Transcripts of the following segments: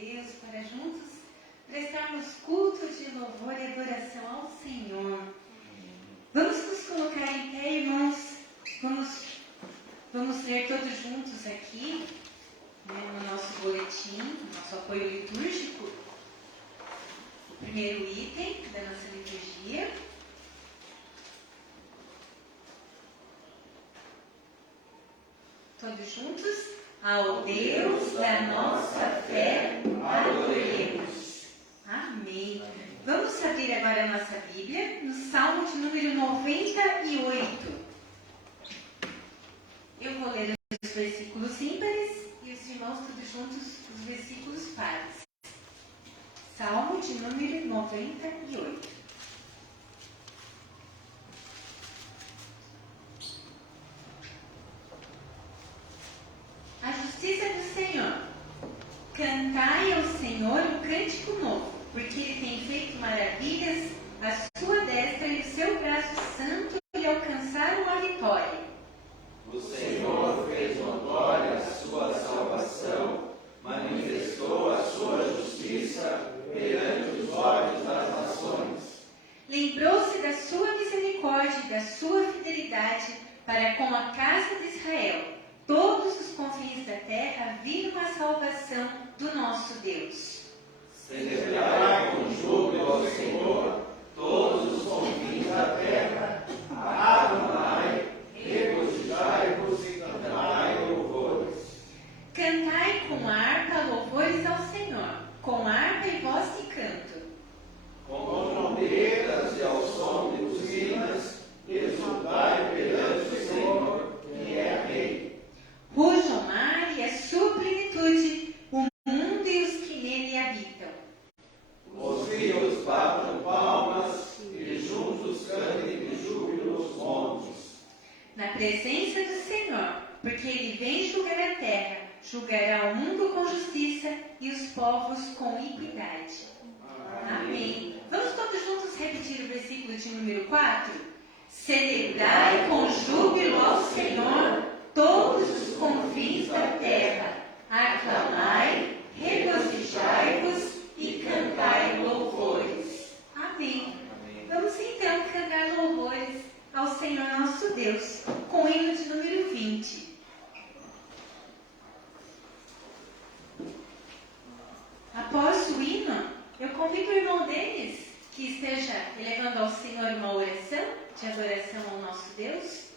Deus para juntos prestarmos culto de louvor e adoração ao Senhor. Vamos nos colocar em pé, irmãos. Vamos ler todos juntos aqui, no nosso boletim, nosso apoio litúrgico, o primeiro item da nossa liturgia. Todos juntos? Ao Deus da nossa fé, adoremos. Amém. Vamos abrir agora a nossa Bíblia no Salmo de número 98. Eu vou ler os versículos ímpares e os irmãos todos juntos os versículos pares. Salmo de número 98. A justiça do Senhor. Cantai ao Senhor um cântico novo, porque Ele tem feito maravilhas, a sua destra e o seu braço santo lhe alcançaram a vitória. O Senhor fez notória a sua salvação, manifestou a sua justiça perante os olhos das nações. Lembrou-se da sua misericórdia e da sua fidelidade para com a casa de Israel. Todos os confins da terra viram a salvação do nosso Deus. Celebrai com júbilo ao Senhor, todos os confins da terra. Adonai, regozijai-vos e cantai louvores. Cantai com harpa louvores ao Senhor, com harpa e voz de canto. Com trombetas e ao som de buzinas, exultai perante o Senhor, que é Rei. Ruja o mar e a sua plenitude, o mundo e os que nele habitam. Os rios batam palmas e juntos cantem de júbilo os montes. Na presença do Senhor, porque Ele vem julgar a terra, julgará o mundo com justiça e os povos com equidade. Amém. Vamos todos juntos repetir o versículo de número 4? Celebrai com júbilo ao Senhor todos os confins da terra. Aclamai, regozijai-vos e cantai louvores. Amém. Vamos então cantar louvores ao Senhor nosso Deus, com o hino de número 20. Após o hino, eu convido o irmão Denis que esteja elevando ao Senhor uma oração de adoração ao nosso Deus.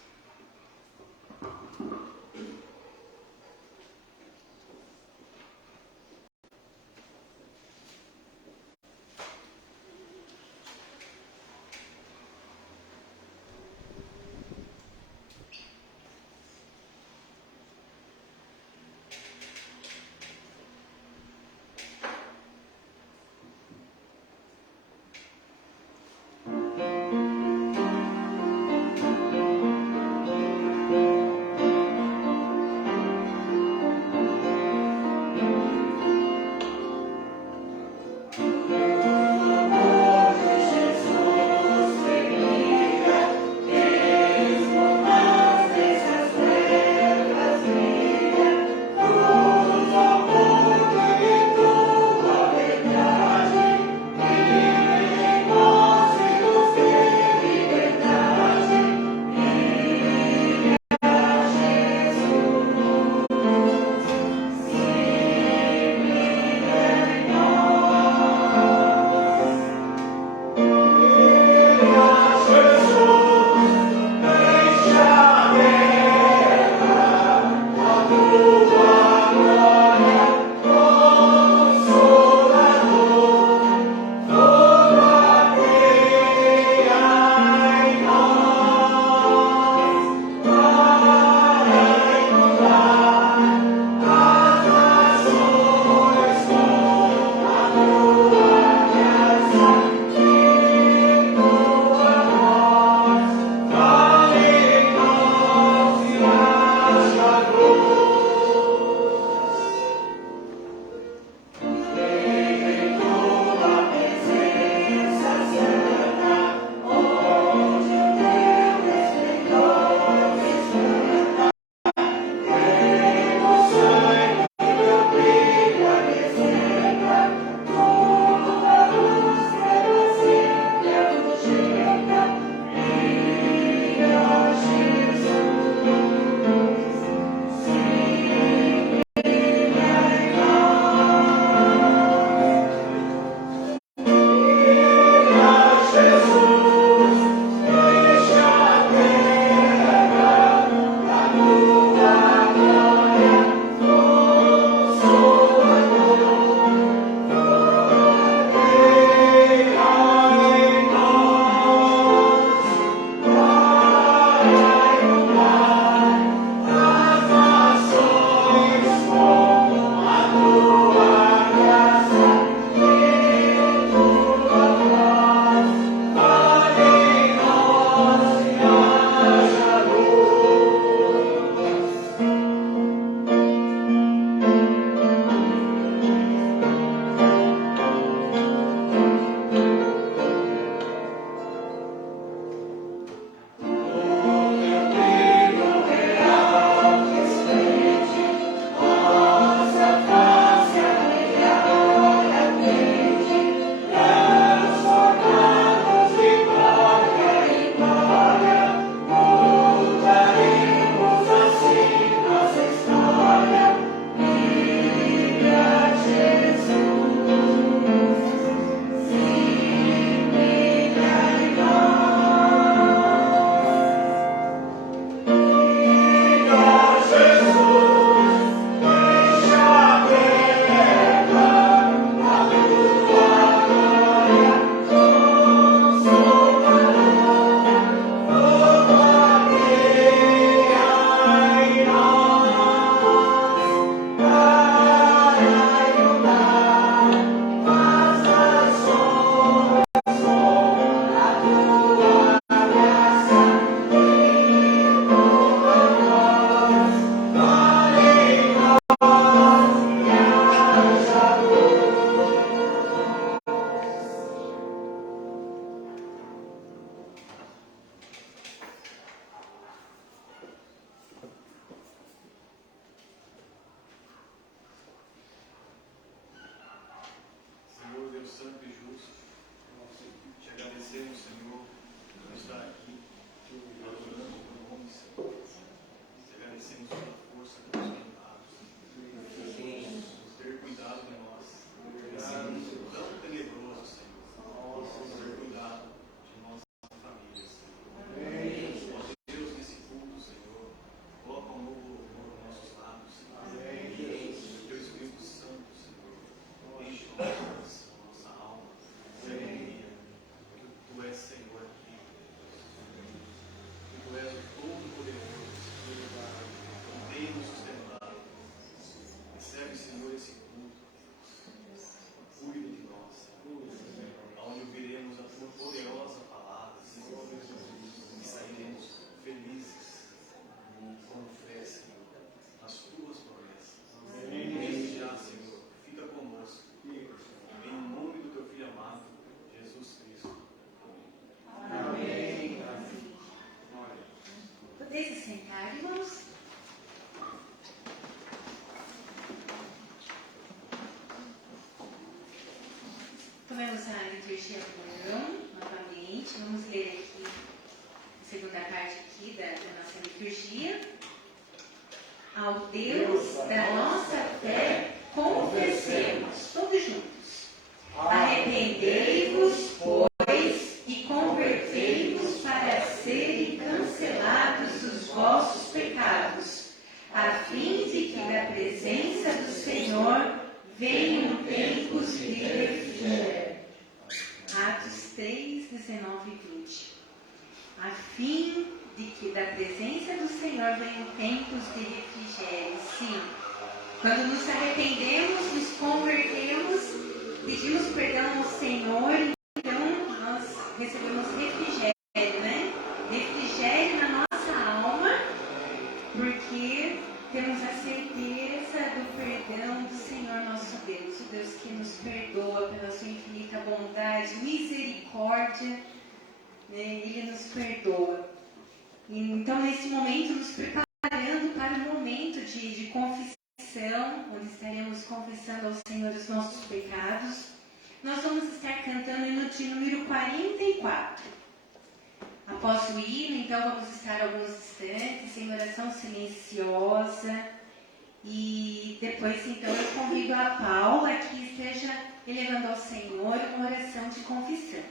Tomemos a liturgia do pão, novamente. Vamos ler aqui a segunda parte aqui da nossa liturgia. Ao Deus da nossa fé, confessemos, todos juntos. Arrependei-vos, pois, e convertei-vos para serem cancelados os vossos pecados, a fim de que da presença do Senhor venham tempos de refrigério. Atos 3, 19 e 20. A fim de que da presença do Senhor venham tempos de refrigério. Sim, quando nos arrependemos, nos convertemos, pedimos perdão ao Senhor, então nós recebemos refrigério, né? Refrigério na nossa alma, porque temos a certeza do perdão do Senhor nosso Deus, o Deus que nos perdoa pela sua infinita bondade, misericórdia, né? Ele nos perdoa. Então, nesse momento, nos preparando para o momento de confissão, onde estaremos confessando ao Senhor os nossos pecados, nós vamos estar cantando o hino de número 44. Após o hino, então, vamos estar alguns instantes em oração silenciosa. E depois, então, eu convido a Paula que esteja elevando ao Senhor uma oração de confissão.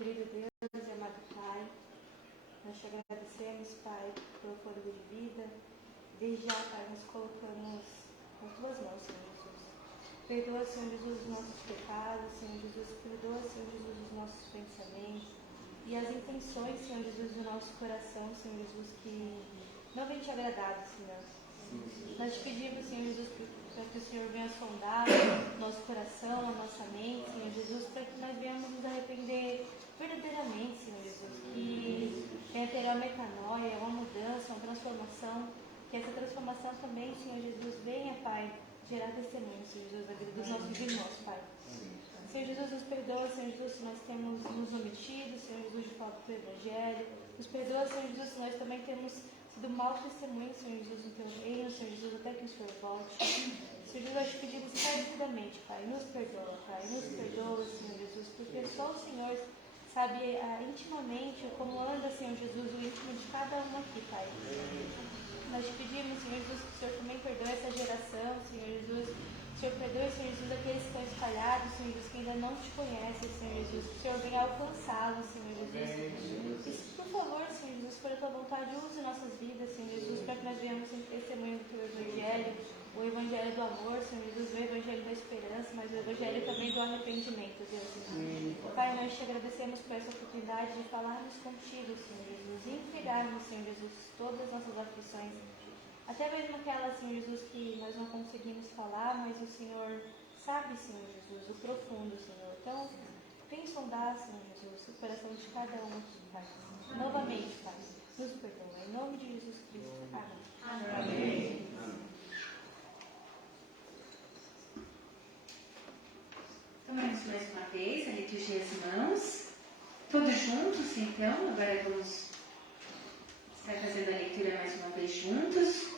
Querido Deus e amado Pai, nós te agradecemos, Pai, pelo fôlego de vida. Desde já, Pai, nos colocamos nas tuas mãos, Senhor Jesus. Perdoa, Senhor Jesus, os nossos pecados, Senhor Jesus. Perdoa, Senhor Jesus, os nossos pensamentos e as intenções, Senhor Jesus, do nosso coração, Senhor Jesus, que não vem te agradar, Senhor. Nós te pedimos, Senhor Jesus, para que o Senhor venha sondar nosso coração, a nossa mente, Senhor Jesus, para que nós venhamos nos arrepender verdadeiramente, Senhor que venha ter uma metanoia, uma mudança, uma transformação, que essa transformação também, Senhor Jesus, venha, Pai, gerar testemunho, Senhor Jesus, da vida dos nossos irmãos, Pai. Senhor Jesus, nos perdoa, Senhor Jesus, se nós temos nos omitido, Senhor Jesus, de falar do Teu Evangelho. Nos perdoa, Senhor Jesus, se nós também temos sido mau testemunho, Senhor Jesus, no Teu reino, Senhor Jesus, até que o Senhor volte. Senhor Jesus, nós te pedimos encarecidamente, Pai, nos perdoa, Pai, nos perdoa, Senhor Jesus, porque só o Senhor sabe intimamente como anda, Senhor Jesus, o íntimo de cada um aqui, Pai. Nós te pedimos, Senhor Jesus, que o Senhor também perdoe essa geração, Senhor Jesus. O Senhor perdoe, Senhor Jesus, aqueles que estão espalhados, Senhor Jesus, que ainda não te conhecem, Senhor Jesus. Que o Senhor venha alcançá-los, Senhor Jesus. E, por favor, Senhor Jesus, por a tua vontade, use nossas vidas, Senhor Jesus, para que nós venhamos em testemunho do teu Evangelho, o Evangelho do amor, Senhor Jesus, o Evangelho da esperança, mas o Evangelho também do arrependimento, Deus. Pai, nós te agradecemos por essa oportunidade de falarmos contigo, Senhor Jesus, e entregarmos, Senhor Jesus, todas as nossas aflições. Até mesmo aquelas, Senhor Jesus, que nós não conseguimos falar, mas o Senhor sabe, Senhor Jesus, o profundo, Senhor. Então, vem sondar, Senhor Jesus, o coração de cada um aqui, Pai. Novamente, Pai, nos perdoa. Em nome de Jesus Cristo. Amém. Amém. Tomamos mais uma vez a liturgia das mãos. Todos juntos, então. Agora vamos estar fazendo a leitura mais uma vez juntos.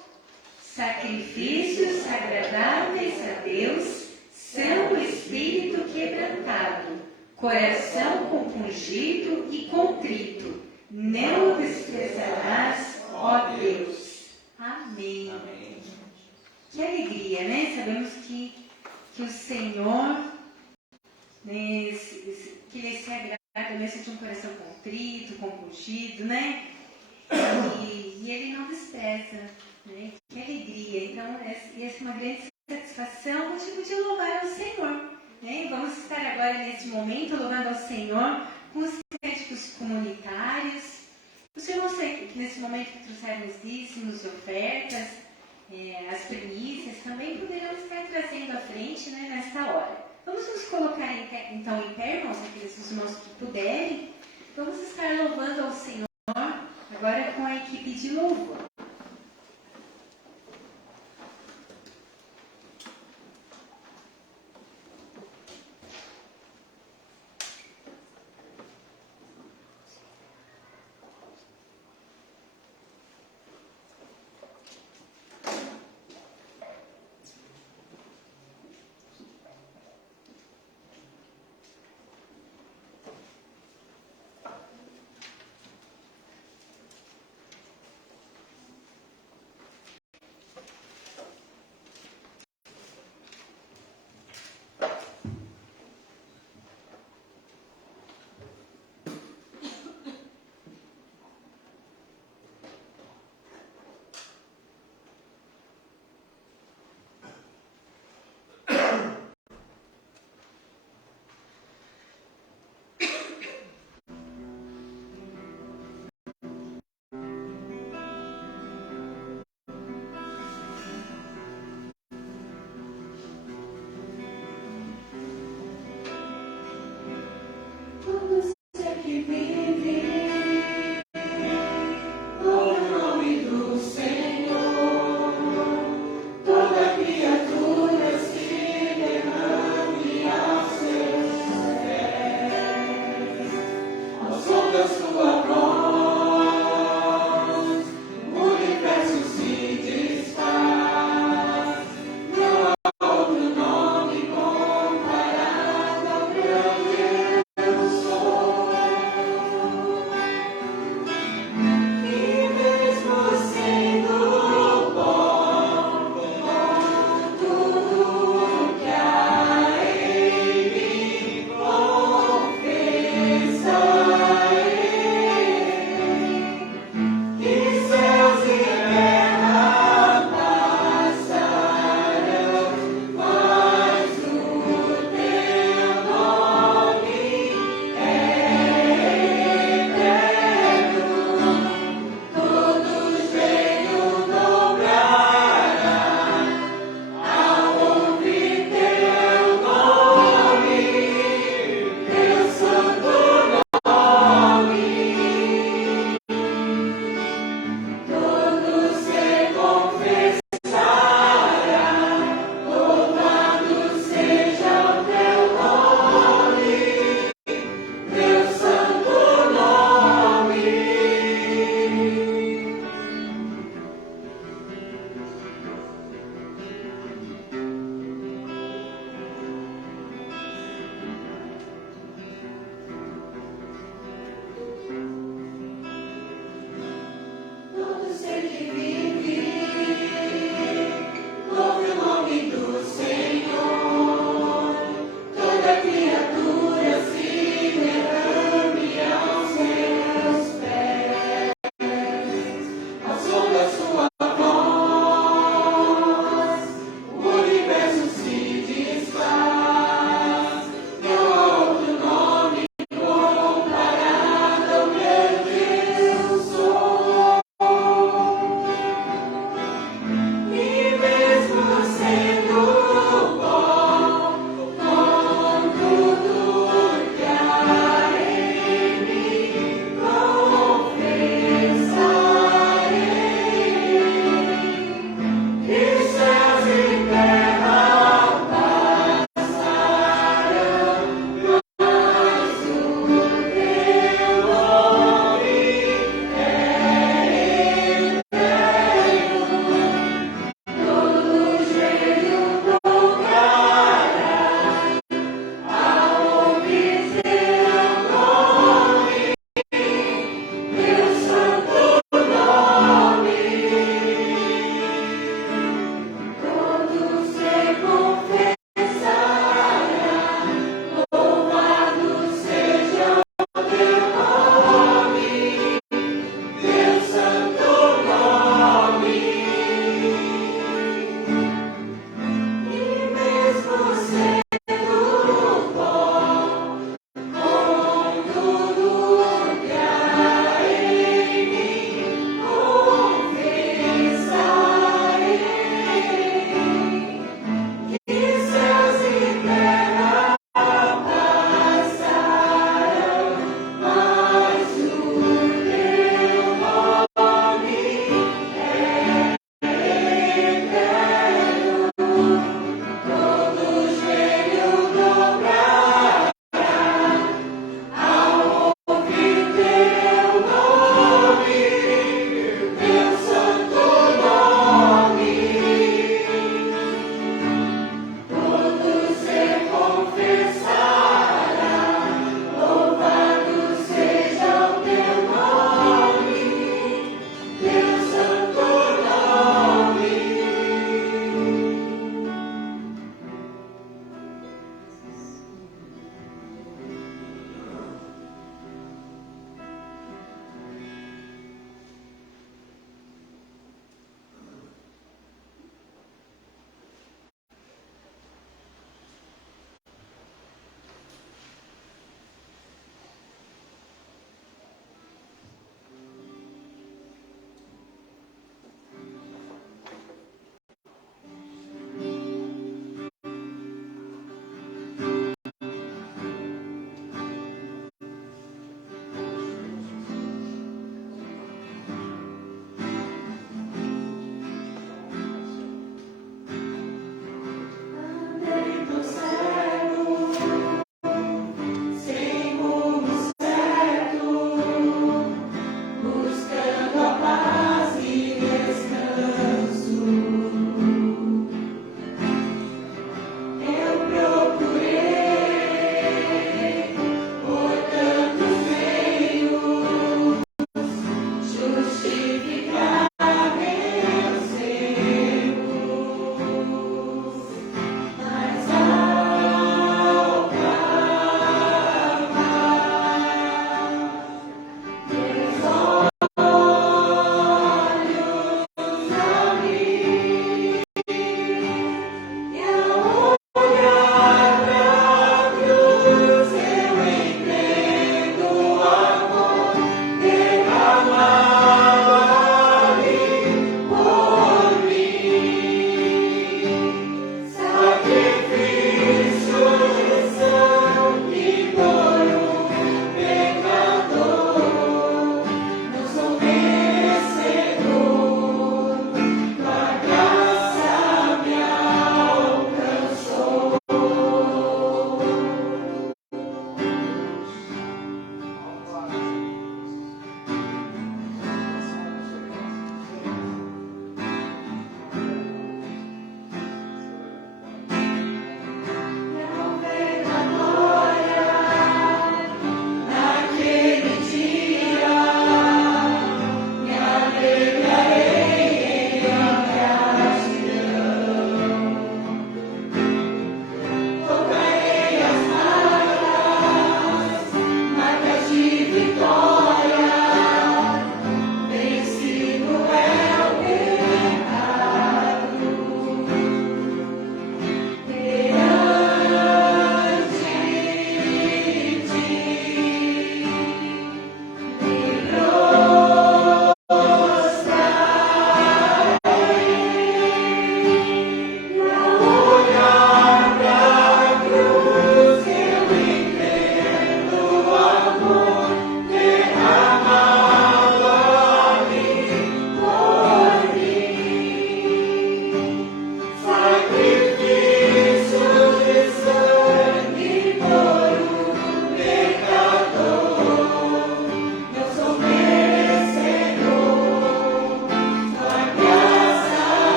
Sacrifícios agradáveis a Deus são o espírito quebrantado, coração compungido e contrito. Não o desprezarás, ó Deus. Amém. Amém. Que alegria, né? Sabemos que o Senhor, né, que Ele se agrada mesmo de um coração contrito, compungido, né? E Ele não despreza, né? Que alegria. Então, essa é uma grande satisfação, motivo de louvar ao Senhor, né? Vamos estar agora nesse momento louvando ao Senhor com os cânticos comunitários. Os irmãos que nesse momento que trouxeram os dízimos, ofertas, as primícias, também poderão estar trazendo à frente, né, nesta hora. Vamos nos colocar então em pé, irmãos, aqueles dos irmãos que puderem. Vamos estar louvando ao Senhor agora com a equipe de louvor.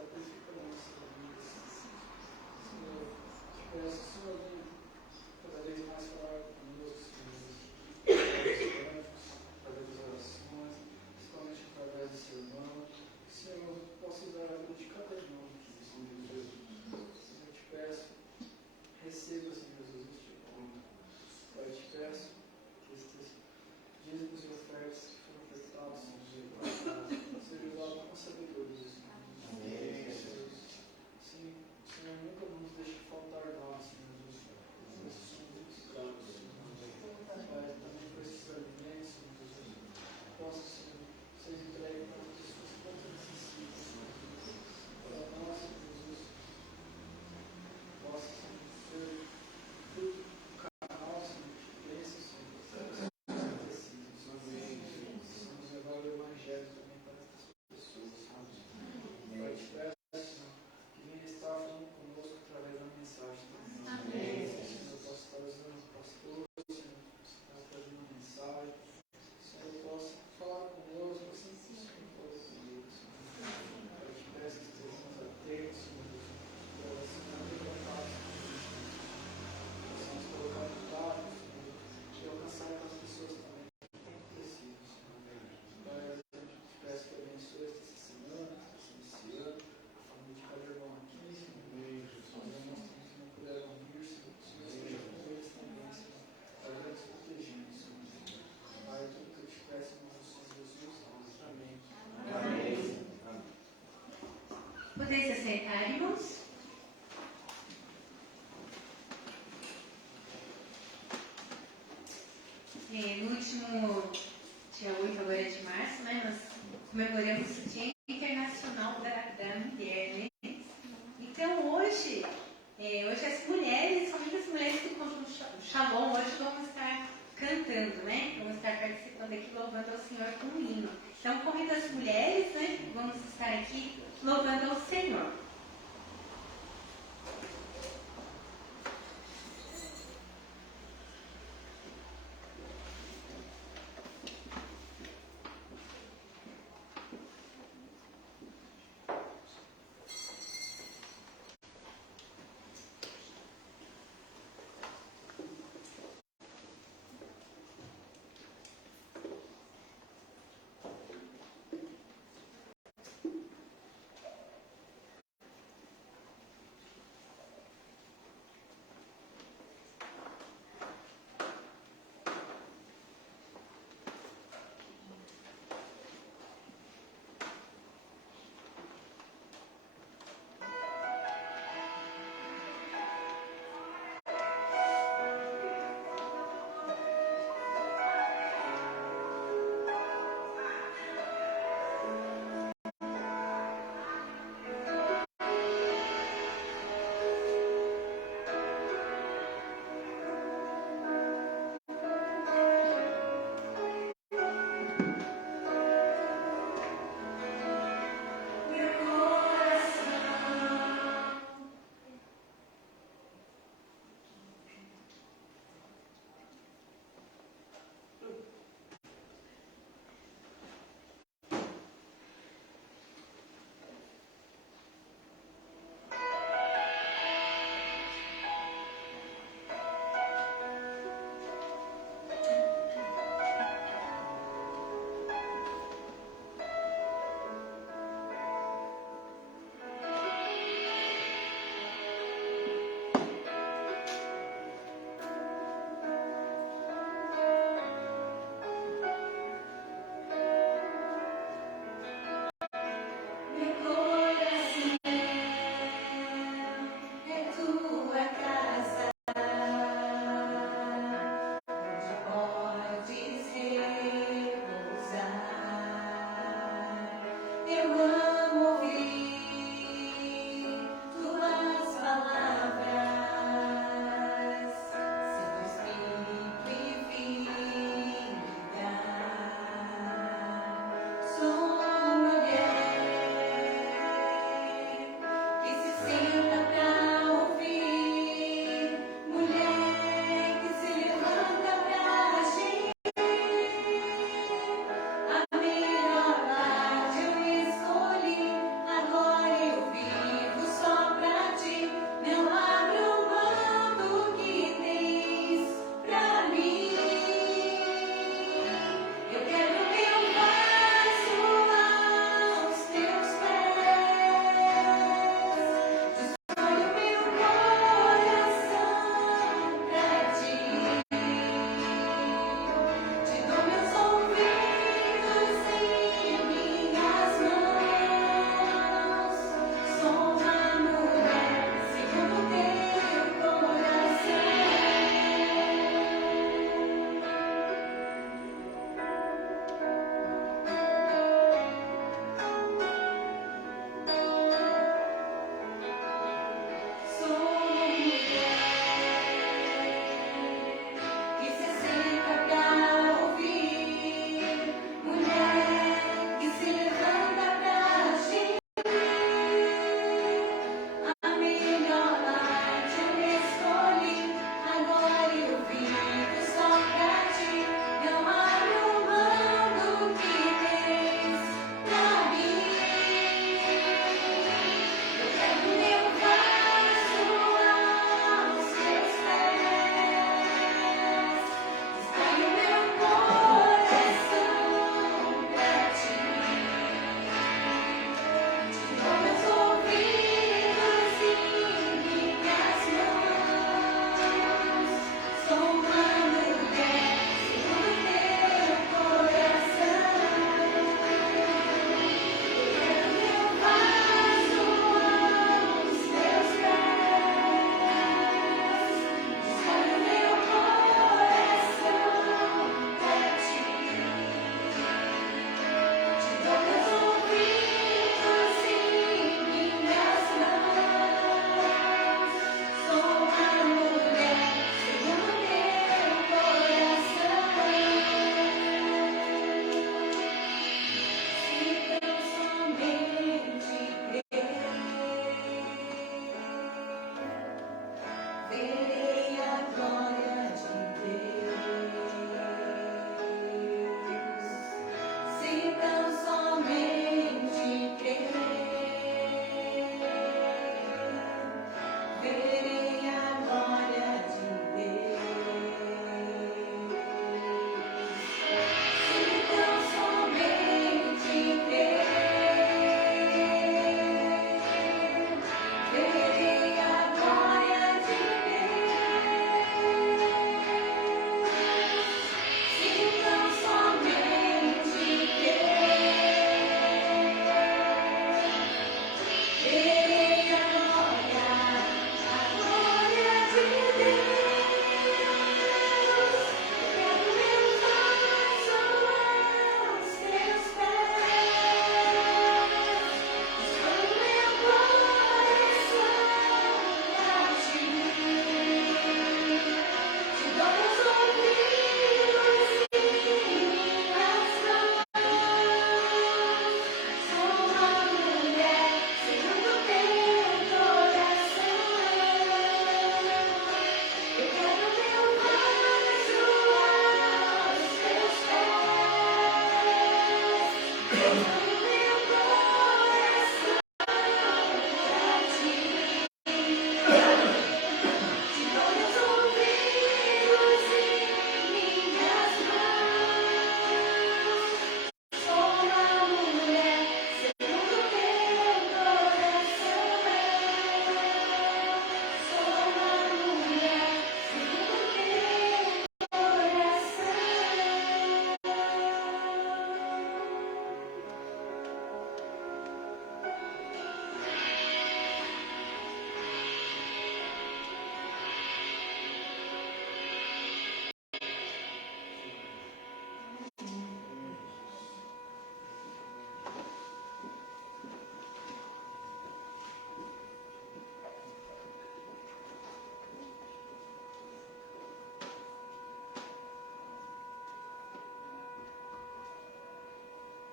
está purificando nossas vidas. Senhor, te peço, Senhor, vem cada vez mais falar conosco, Senhor, através das orações, principalmente através do sermão. Senhor, possa usar a vida de cada irmão aqui, Senhor Jesus. Senhor, eu te peço, receba, Senhor Jesus, este culto. Pai, eu te peço que estes dízimos e ofertas que foram prestados, Senhor, seja usado com sabedoria, Senhor. Amém. Sim, Senhor, nunca nos deixe faltar nada, Senhor Jesus. Nós somos escravos, Senhor. Pai, também por esses alimentos, Senhor Jesus, possa, Senhor, ser entregue para as pessoas que tanto necessitam, Senhor Jesus. Para nós, Senhor Jesus, possa, Senhor, ser fruto do canal, Senhor, de bênção, Senhor, para as pessoas que precisam, Senhor. Vamos levar o Evangelho também para essas pessoas, Senhor. Pai, te peço, Senhor, que venha estar falando conosco através da mensagem também. Amém. Senhor, eu posso estar usando o pastor, Senhor, estar trazendo uma mensagem. Senhor, eu posso falar conosco, assim que o Senhor for comigo, Senhor. Eu te peço que estejamos atentos, Senhor, para assim não ter contato, Senhor. Possamos colocar no lado, Senhor, e alcançar aquelas pessoas também que têm preciso, Senhor. Pai, eu te peço que abençoe esta semana, esse ano, a família de cada irmão aqui, Senhor. Os irmãos que não puderam vir, Senhor, seja com eles também, Senhor. Ajuda nos protegendo, Senhor. Pai, tudo que eu te peço em nome do Senhor Jesus. Amém. Amém. Podeis se assentar, irmãos? No último dia 8 agora de março, né, nós comemoramos o Dia Internacional da Mulher, né? Então hoje as mulheres, muitas mulheres do Conjunto Shalom, hoje vão estar cantando, né? Vamos estar participando aqui, louvando ao Senhor com um hino. Então convido as mulheres, né? Vamos estar aqui louvando ao Senhor.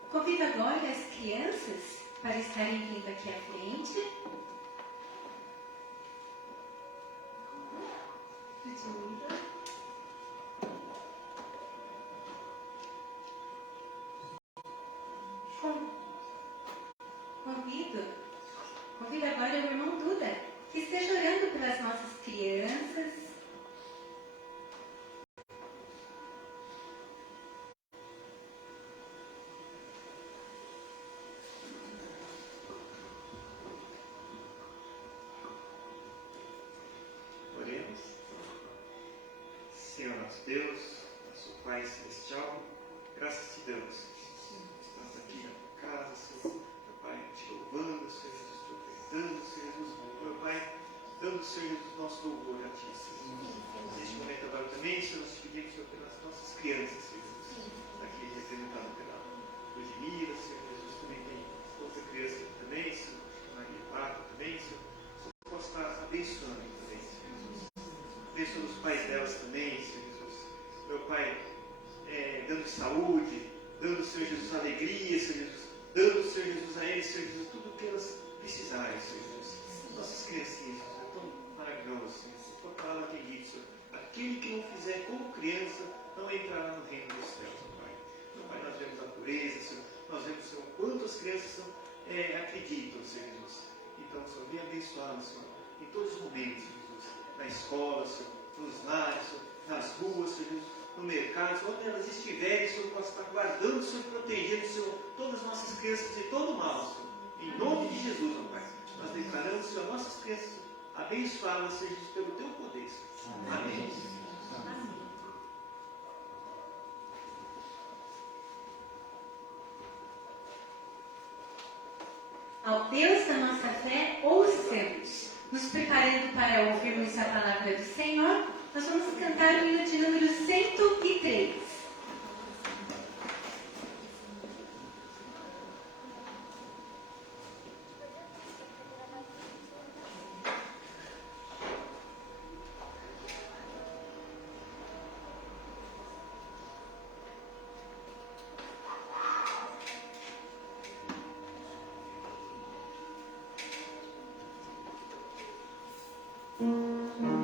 Convido agora as crianças para estarem vindo aqui à frente. Convido agora o irmão Duda, que esteja orando pelas nossas crianças. Oremos. Senhor nosso Deus, nosso Pai Celestial, graças te damos. Estamos aqui na tua casa, Senhor, meu Pai, te louvando, Senhor Jesus, te ofertando, Senhor Jesus, meu Pai, dando, Senhor Jesus, nosso louvor a ti, Senhor. Neste momento agora também, Senhor, nós te pedimos, Senhor, pelas nossas crianças, Senhor Jesus, aqui representado pela Ludmila, Senhor Jesus, também tem outra criança aqui também, Senhor, Maria Paca também, Senhor, você possa estar abençoando também, Senhor Jesus. Abençoa os pais delas também, Senhor Jesus. Meu Pai, dando saúde, dando, Senhor Jesus, alegria, Senhor Jesus, dando, Senhor Jesus, a eles, Senhor Jesus, tudo o que elas precisarem, Senhor Jesus. Nossas criancinhas, Senhor, é tão maravilhoso, Senhor. Se for palavra tem dito, Senhor, aquele que não fizer como criança não entrará no reino dos céus, meu Pai. Meu Pai, nós vemos a pureza, Senhor, nós vemos, Senhor, quanto as crianças acreditam, Senhor Jesus. Então, Senhor, venha abençoá-los, Senhor, em todos os momentos, Senhor Jesus, na escola, Senhor, nos lares, Senhor, nas ruas, Senhor Jesus, no mercado, Senhor, onde elas estiverem, Senhor, possa estar guardando, Senhor, protegendo, Senhor, todas as nossas crianças de todo mal, Senhor. Em nome de Jesus, meu Pai, nós declaramos, Senhor, nossas crianças abençoadas, Senhor Jesus, pelo Teu poder, Senhor. Amém. Ao Deus da nossa fé, ouçamos. Nos preparando para ouvirmos a palavra do Senhor, nós vamos cantar o hino de número 103. Obrigado.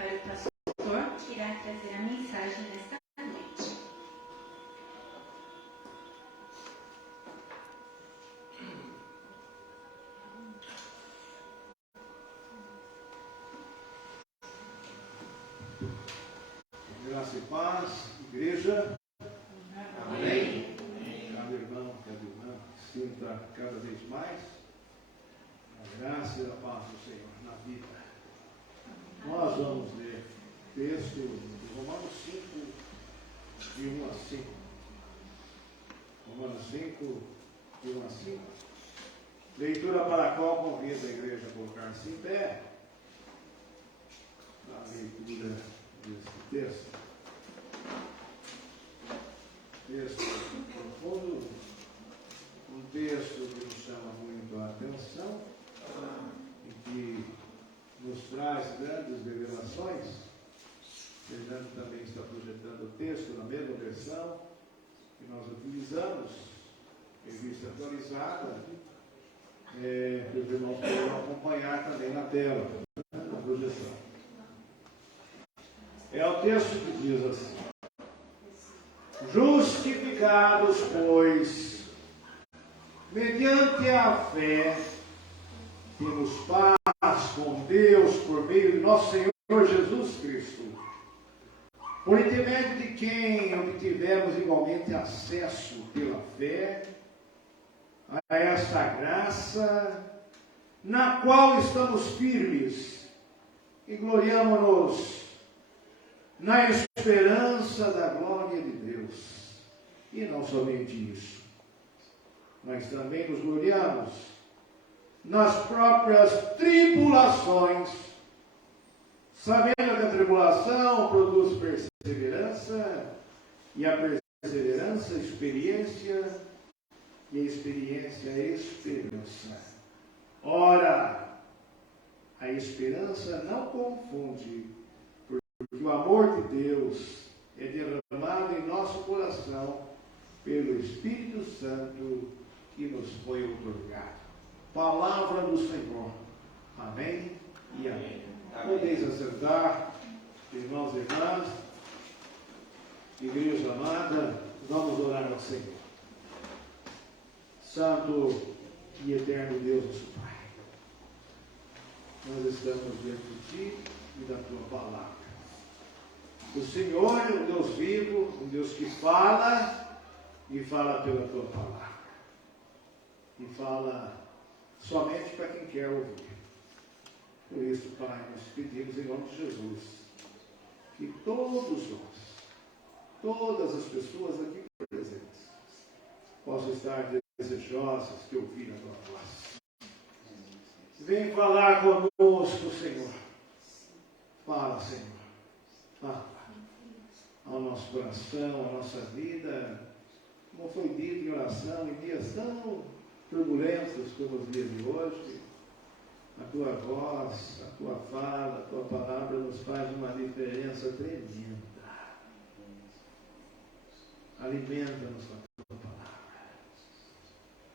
para o pastor, que irá trazer a mensagem nesta noite. Graça e paz, igreja. Amém. Cada irmão, cada irmã, sinta cada vez mais a graça e a paz do Senhor na vida. Nós vamos ler o texto de Romanos 5, de 1 a 5. Romanos 5, de 1 a 5. Leitura para a qual convido a igreja a colocar-se em pé. A leitura desse texto. Texto profundo, um texto que nos chama muito a atenção e que nos traz grandes revelações. Fernando também está projetando o texto na mesma versão que nós utilizamos, revista atualizada, que os irmãos poderão acompanhar também na tela, na projeção. É o texto que diz assim: justificados, pois, mediante a fé, temos paz com Deus por meio de nosso Senhor Jesus Cristo, por intermédio de quem obtivemos igualmente acesso pela fé a esta graça, na qual estamos firmes e gloriamo-nos na esperança da glória de Deus. E não somente isso, mas também nos gloriamos nas próprias tribulações, sabendo que a tribulação produz perseverança, e a perseverança, experiência, e a experiência, esperança. Ora, a esperança não confunde, porque o amor de Deus é derramado em nosso coração pelo Espírito Santo que nos foi otorgado. Palavra do Senhor. Amém e amém. Podeis assentar, irmãos e irmãs, igreja amada, vamos orar ao Senhor. Santo e eterno Deus, nosso Pai, nós estamos diante de Ti e da Tua palavra. O Senhor é um Deus vivo, um Deus que fala e fala pela Tua palavra. E fala somente para quem quer ouvir. Por isso, Pai, nós pedimos em nome de Jesus que todos nós, todas as pessoas aqui presentes, possam estar desejosas de ouvir a Tua voz. Vem falar conosco, Senhor. Fala, Senhor. Fala ao nosso coração, à nossa vida, como foi dito em oração, em dias tão turbulentos como os dias de hoje. A Tua voz, a Tua fala, a Tua palavra nos faz uma diferença tremenda. Alimenta-nos com a Tua palavra.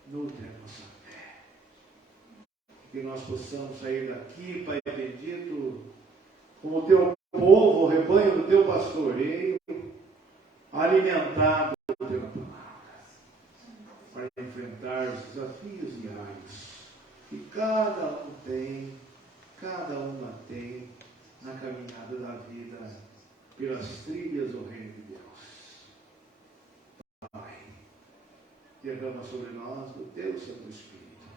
Nutre a nossa fé. Que nós possamos sair daqui, Pai bendito, como o Teu povo, o rebanho do Teu pastoreio, alimentado pela palavra, para enfrentar os desafios diários que cada um tem, cada uma tem na caminhada da vida pelas trilhas do reino de Deus. Pai, derrama sobre nós o Teu Santo Espírito,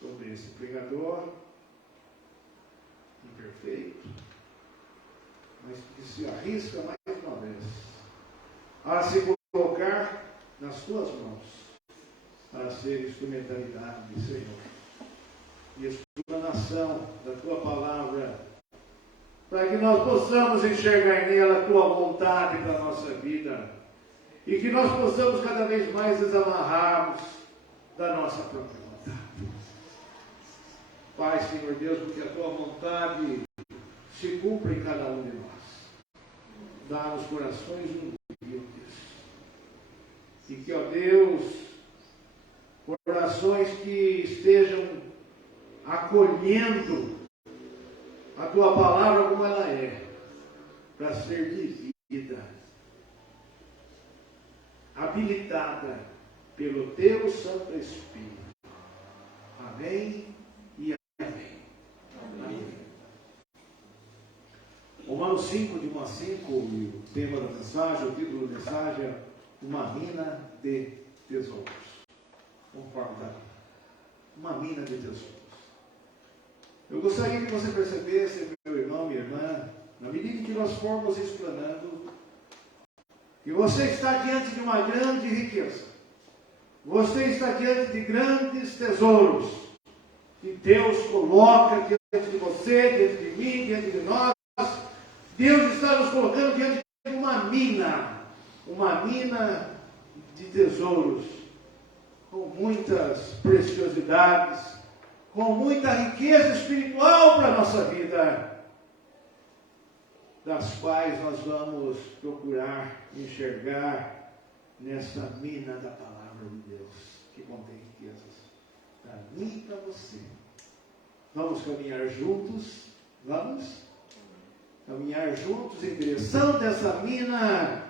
sobre esse pregador imperfeito, mas que se arrisca mais uma vez a se colocar nas Tuas mãos, para ser instrumentalidade, Senhor, e explanação da Tua palavra, para que nós possamos enxergar nela a Tua vontade para a nossa vida, e que nós possamos cada vez mais desamarrarmos da nossa própria vontade. Pai, Senhor Deus, porque a Tua vontade se cumpra em cada um de nós. Dá-nos corações humildes. E que, ó Deus, corações que estejam acolhendo a tua palavra como ela é, para ser vivida, habilitada pelo teu Santo Espírito. Amém e amém. Amém. Romanos 5, de 1 a 5, e o tema da mensagem, o título da mensagem é Uma Mina de Tesouros. Conforme está aqui. Uma mina de tesouros. Eu gostaria que você percebesse, meu irmão, minha irmã, na medida que nós formos explanando, que você está diante de uma grande riqueza. Você está diante de grandes tesouros que Deus coloca diante de você, diante de mim, diante de nós. Deus está nos colocando diante de uma mina de tesouros, com muitas preciosidades, com muita riqueza espiritual para a nossa vida, das quais nós vamos procurar enxergar nessa mina da palavra de Deus, que contém riquezas para mim e para você. Vamos caminhar juntos? Vamos caminhar juntos em direção dessa mina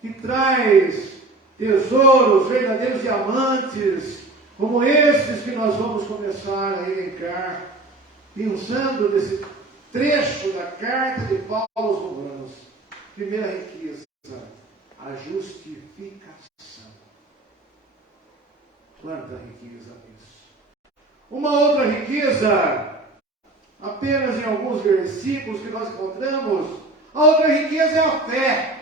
que traz tesouros, verdadeiros diamantes, como esses que nós vamos começar a elencar, pensando nesse trecho da carta de Paulo aos Romanos. Primeira riqueza, a justificação. Quanta riqueza nisso. Uma outra riqueza, apenas em alguns versículos que nós encontramos, a outra riqueza é a fé.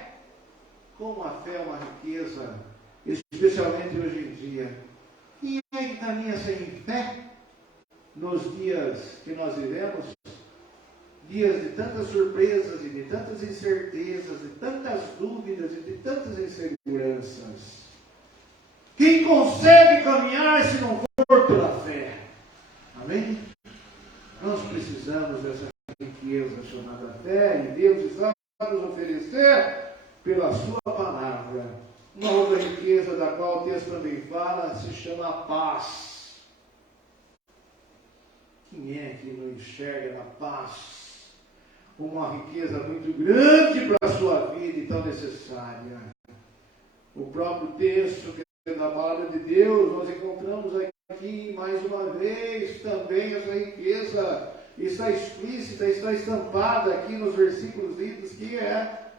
Como a fé é uma riqueza, especialmente hoje em dia. Quem é que caminha sem fé nos dias que nós vivemos? Dias de tantas surpresas e de tantas incertezas, de tantas dúvidas e de tantas inseguranças. Quem consegue caminhar se não for pela fé? Amém? Nós precisamos dessa riqueza chamada fé, e Deus está nos oferecer pela sua palavra. Uma outra riqueza da qual o texto também fala se chama paz. Quem é que não enxerga na paz como uma riqueza muito grande para a sua vida e tão necessária? O próprio texto que é da palavra de Deus, nós encontramos aqui mais uma vez também essa riqueza está explícita, está estampada aqui nos versículos lidos, que é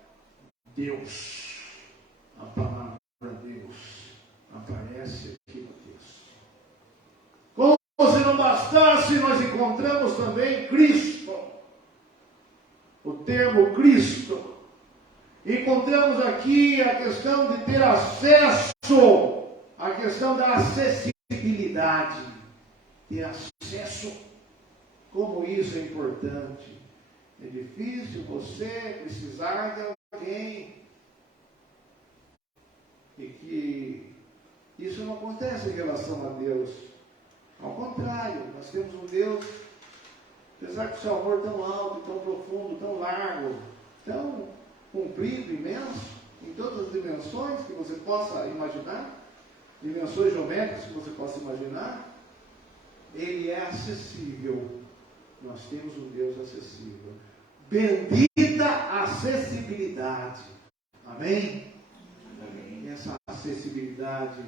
Deus. A palavra Deus aparece aqui no texto. Como se não bastasse, nós encontramos também Cristo. O termo Cristo. Encontramos aqui a questão de ter acesso, a questão da acessibilidade. Ter acesso. Como isso é importante. É difícil você precisar de alguém. E que isso não acontece em relação a Deus. Ao contrário, nós temos um Deus, apesar do seu amor tão alto, tão profundo, tão largo, tão comprido, imenso, em todas as dimensões que você possa imaginar, dimensões geométricas que você possa imaginar, Ele é acessível. Nós temos um Deus acessível. Bendita acessibilidade. Amém? Amém. Essa acessibilidade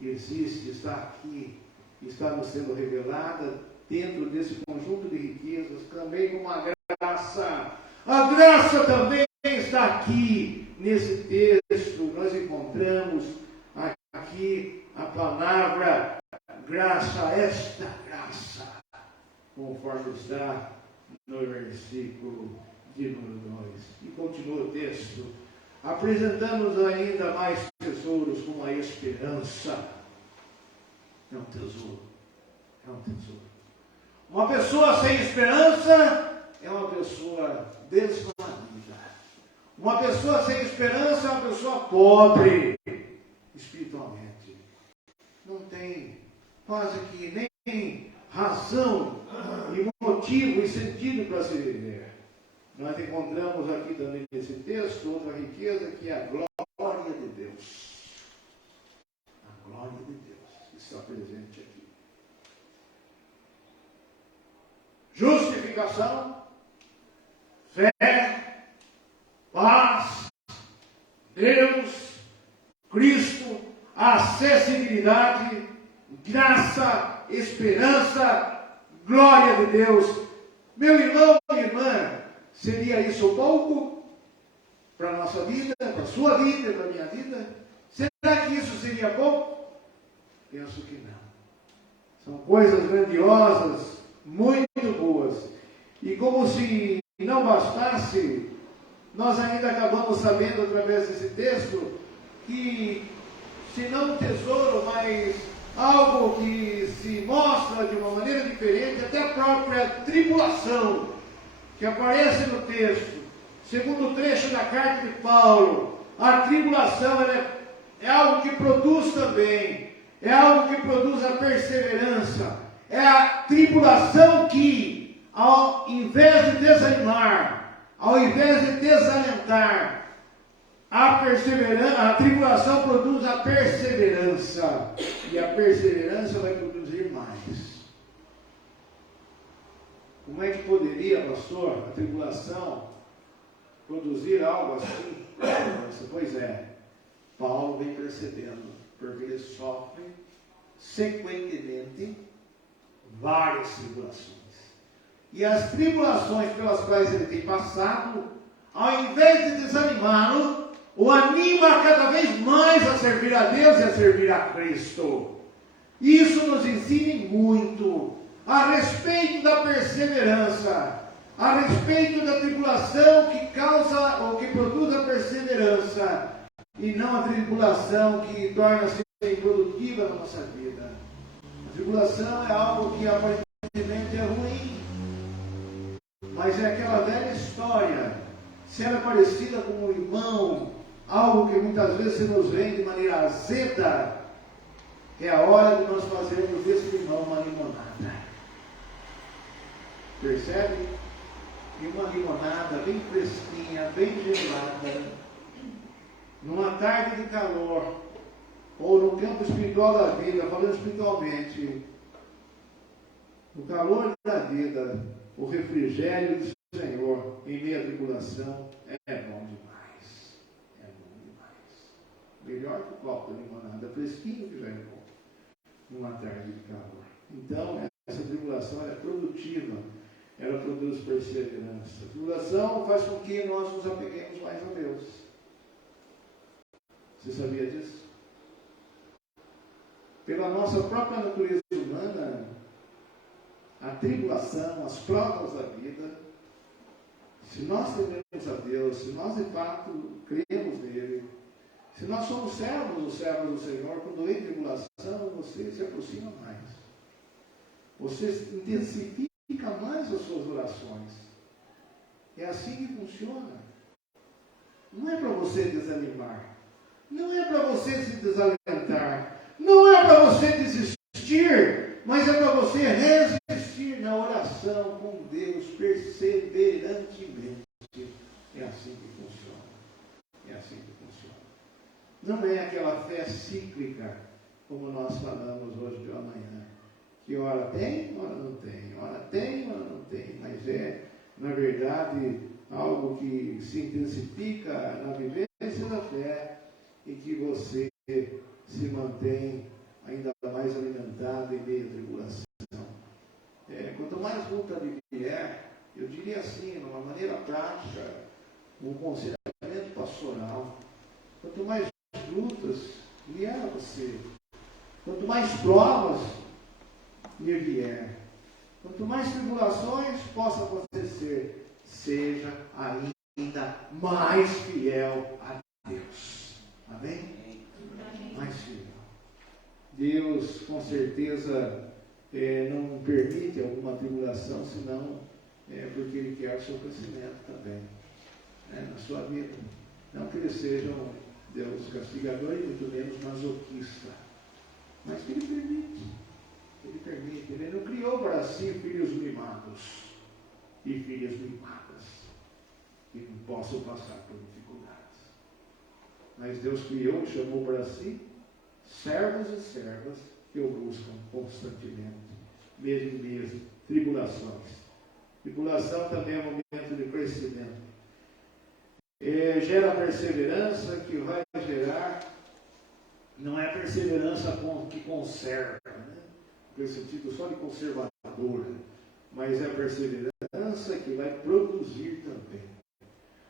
existe, está aqui, está nos sendo revelada dentro desse conjunto de riquezas, também como uma graça. A graça também está aqui nesse texto. Nós encontramos aqui a palavra graça, esta graça, conforme está no versículo de número 2. E continua o texto, apresentando-nos ainda mais tesouros, como a esperança. É um tesouro. É um tesouro. Uma pessoa sem esperança é uma pessoa desvalida. Uma pessoa sem esperança é uma pessoa pobre espiritualmente. Não tem quase que nem razão e motivo e sentido para se viver. Nós encontramos aqui também nesse texto outra riqueza, que é a glória de Deus. A glória de Deus está presente aqui. Justificação, fé, paz, Deus, Cristo, acessibilidade, graça, esperança, glória de Deus. Meu irmão, minha irmã, seria isso pouco para a nossa vida, para a sua vida, para a minha vida? Será que isso seria pouco? Penso que não. São coisas grandiosas, muito boas. E como se não bastasse, nós ainda acabamos sabendo através desse texto que, se não um tesouro, mas algo que se mostra de uma maneira diferente, até a própria tribulação que aparece no texto, segundo o trecho da carta de Paulo. A tribulação é algo que produz também, é algo que produz a perseverança, é a tribulação que, ao invés de desanimar, ao invés de desalentar, a tribulação produz a perseverança, e a perseverança vai produzir mais. Como é que poderia, pastor, a tribulação produzir algo assim? Pois é, Paulo vem percebendo, porque ele sofre sequentemente várias tribulações. E as tribulações pelas quais ele tem passado, ao invés de desanimá-lo, o anima cada vez mais a servir a Deus e a servir a Cristo. Isso nos ensina muito a respeito da perseverança, a respeito da tribulação que causa ou que produz a perseverança, e não a tribulação que torna-se improdutiva na nossa vida. A tribulação é algo que aparentemente é ruim, mas é aquela velha história. Se ela é parecida com um limão, algo que muitas vezes se nos vem de maneira azeda, é a hora de nós fazermos desse limão uma limonada. Percebe? E uma limonada bem fresquinha, bem gelada, numa tarde de calor, ou no campo espiritual da vida, falando espiritualmente, no calor da vida, o refrigério do Senhor em meio à tribulação é bom demais. É bom demais. Melhor que o copo de limonada, fresquinho que já é bom, numa tarde de calor. Então, essa tribulação é produtiva, ela produz perseverança. A tribulação faz com que nós nos apeguemos mais a Deus. Você sabia disso? Pela nossa própria natureza humana, a tribulação, as provas da vida, se nós tememos a Deus, se nós de fato cremos nele, se nós somos servos do Senhor, quando em tribulação, você se aproxima mais. Você intensifica mais as suas orações. É assim que funciona. Não é para você desanimar. Não é para você se desalentar. Não é para você desistir, mas é para você resistir na oração com Deus perseverantemente. É assim que funciona. É assim que funciona. Não é aquela fé cíclica, como nós falamos hoje pela manhã, que ora tem, ora não tem, ora tem, ora não tem, mas é, na verdade, algo que se intensifica na vivência da fé e que você se mantém ainda mais alimentado em meio à tribulação. Quanto mais luta vier, eu diria assim, de uma maneira prática, um aconselhamento pastoral, quanto mais lutas vier a você, quanto mais provas lhe vier, quanto mais tribulações possam acontecer, seja ainda mais fiel a Deus. Amém? Mais fiel. Deus, com certeza, não permite alguma tribulação, senão porque Ele quer o seu crescimento também, na sua vida. Não que Ele seja um Deus castigador e muito menos masoquista, mas que Ele permite. Ele permite. Ele não criou para si filhos mimados e filhas mimadas que não possam passar por dificuldades. Mas Deus criou e chamou para si servos e servas que o buscam constantemente, mesmo em meio às tribulações. Tribulação também é um momento crescimento, de crescimento. Gera perseverança que vai gerar, não é perseverança que conserva, né? No sentido só de conservadora, mas é a perseverança que vai produzir também.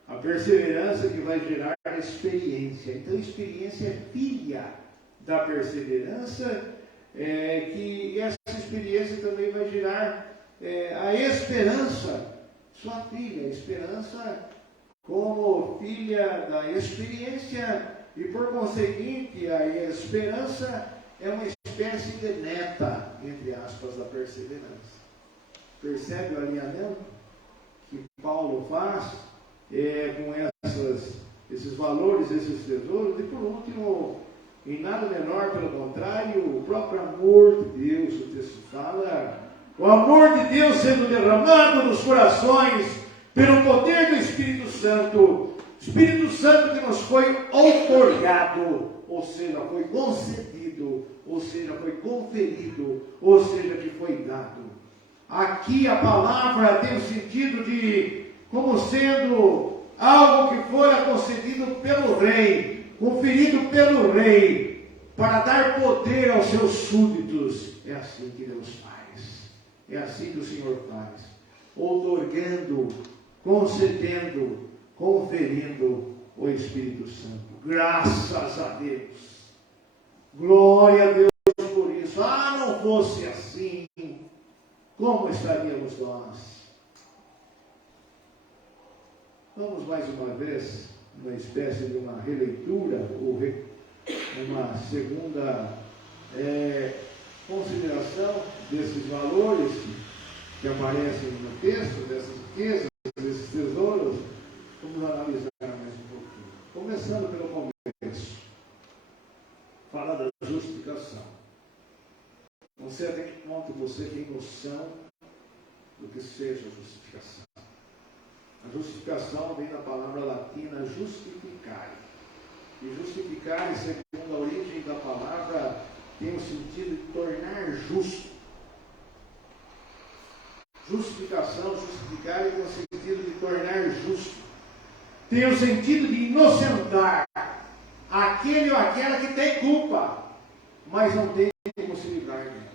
A perseverança que vai gerar experiência. Então, experiência é filha da perseverança, que essa experiência também vai gerar a esperança. Sua filha, a esperança como filha da experiência, e por conseguinte, a esperança é uma espécie de neta, entre aspas, da perseverança. Percebe o alinhamento que Paulo faz com esses valores, esses tesouros? E por último, em nada menor, pelo contrário, o próprio amor de Deus. O texto fala, o amor de Deus sendo derramado nos corações pelo poder do Espírito Santo. Espírito Santo que nos foi outorgado, ou seja, foi concedido, ou seja, foi conferido, ou seja, que foi dado. Aqui a palavra tem o sentido de como sendo algo que fora concedido pelo rei, conferido pelo rei, para dar poder aos seus súditos. É assim que Deus faz. É assim que o Senhor faz. Outorgando, concedendo, conferindo o Espírito Santo. Graças a Deus. Glória a Deus por isso. Não fosse assim, como estaríamos nós? Vamos mais uma vez, uma espécie de uma releitura, ou uma segunda consideração desses valores que aparecem no texto, dessas riquezas, desses tesouros. Vamos analisar mais um pouquinho. Começando pelo começo. Fala da justificação. Não sei até que ponto você tem noção do que seja a justificação. A justificação vem da palavra latina justificare. E justificare, segundo a origem da palavra, tem o sentido de tornar justo. Justificação, justificare tem o sentido de tornar justo. Tem o sentido de inocentar aquele ou aquela que tem culpa, mas não tem como se livrar dela.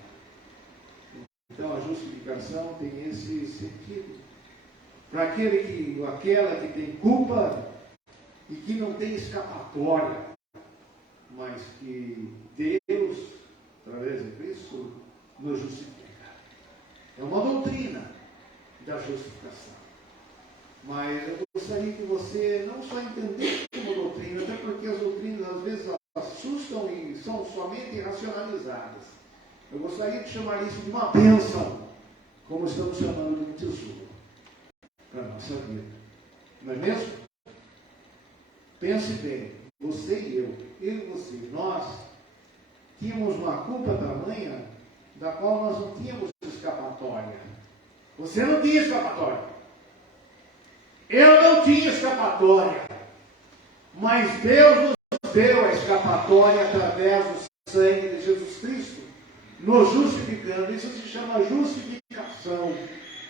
Então a justificação tem esse sentido. Para aquele que, ou aquela que tem culpa e que não tem escapatória, mas que Deus, através de Cristo, nos justifica. É uma doutrina da justificação. Mas eu gostaria que você não só entendesse como doutrina, até porque as doutrinas às vezes assustam e são somente racionalizadas. Eu gostaria de chamar isso de uma bênção, como estamos chamando de um tesouro para a nossa vida. Não é mesmo? Pense bem, você e eu e você, nós tínhamos uma culpa tamanha da qual nós não tínhamos escapatória. Você não tinha escapatória. Eu não tinha escapatória. Mas Deus nos deu a escapatória através do sangue de Jesus Cristo, nos justificando. Isso se chama justificação.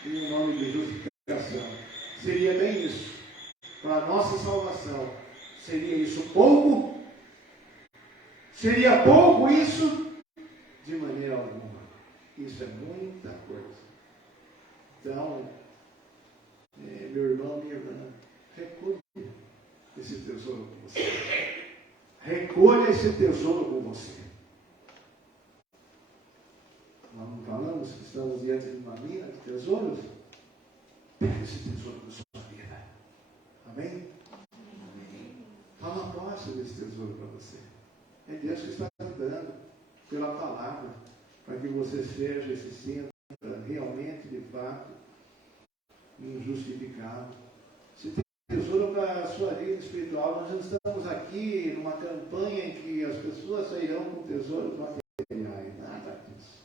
E o nome de justificação seria bem isso. Para a nossa salvação. Seria isso pouco? Seria pouco isso? De maneira alguma. Isso é muita coisa. Então, meu irmão, minha irmã, recolha esse tesouro com você. Recolha esse tesouro com você. Nós não falamos que estamos diante de uma mina de tesouros? Pega esse tesouro da sua vida. Amém? Amém. Toma posse desse tesouro para você. É Deus que está te dando pela palavra, para que você seja esse sinta realmente, de fato, injustificado. Se tem tesouro para a sua vida espiritual, nós não estamos aqui numa campanha em que as pessoas sairão com tesouros materiais. Nada disso.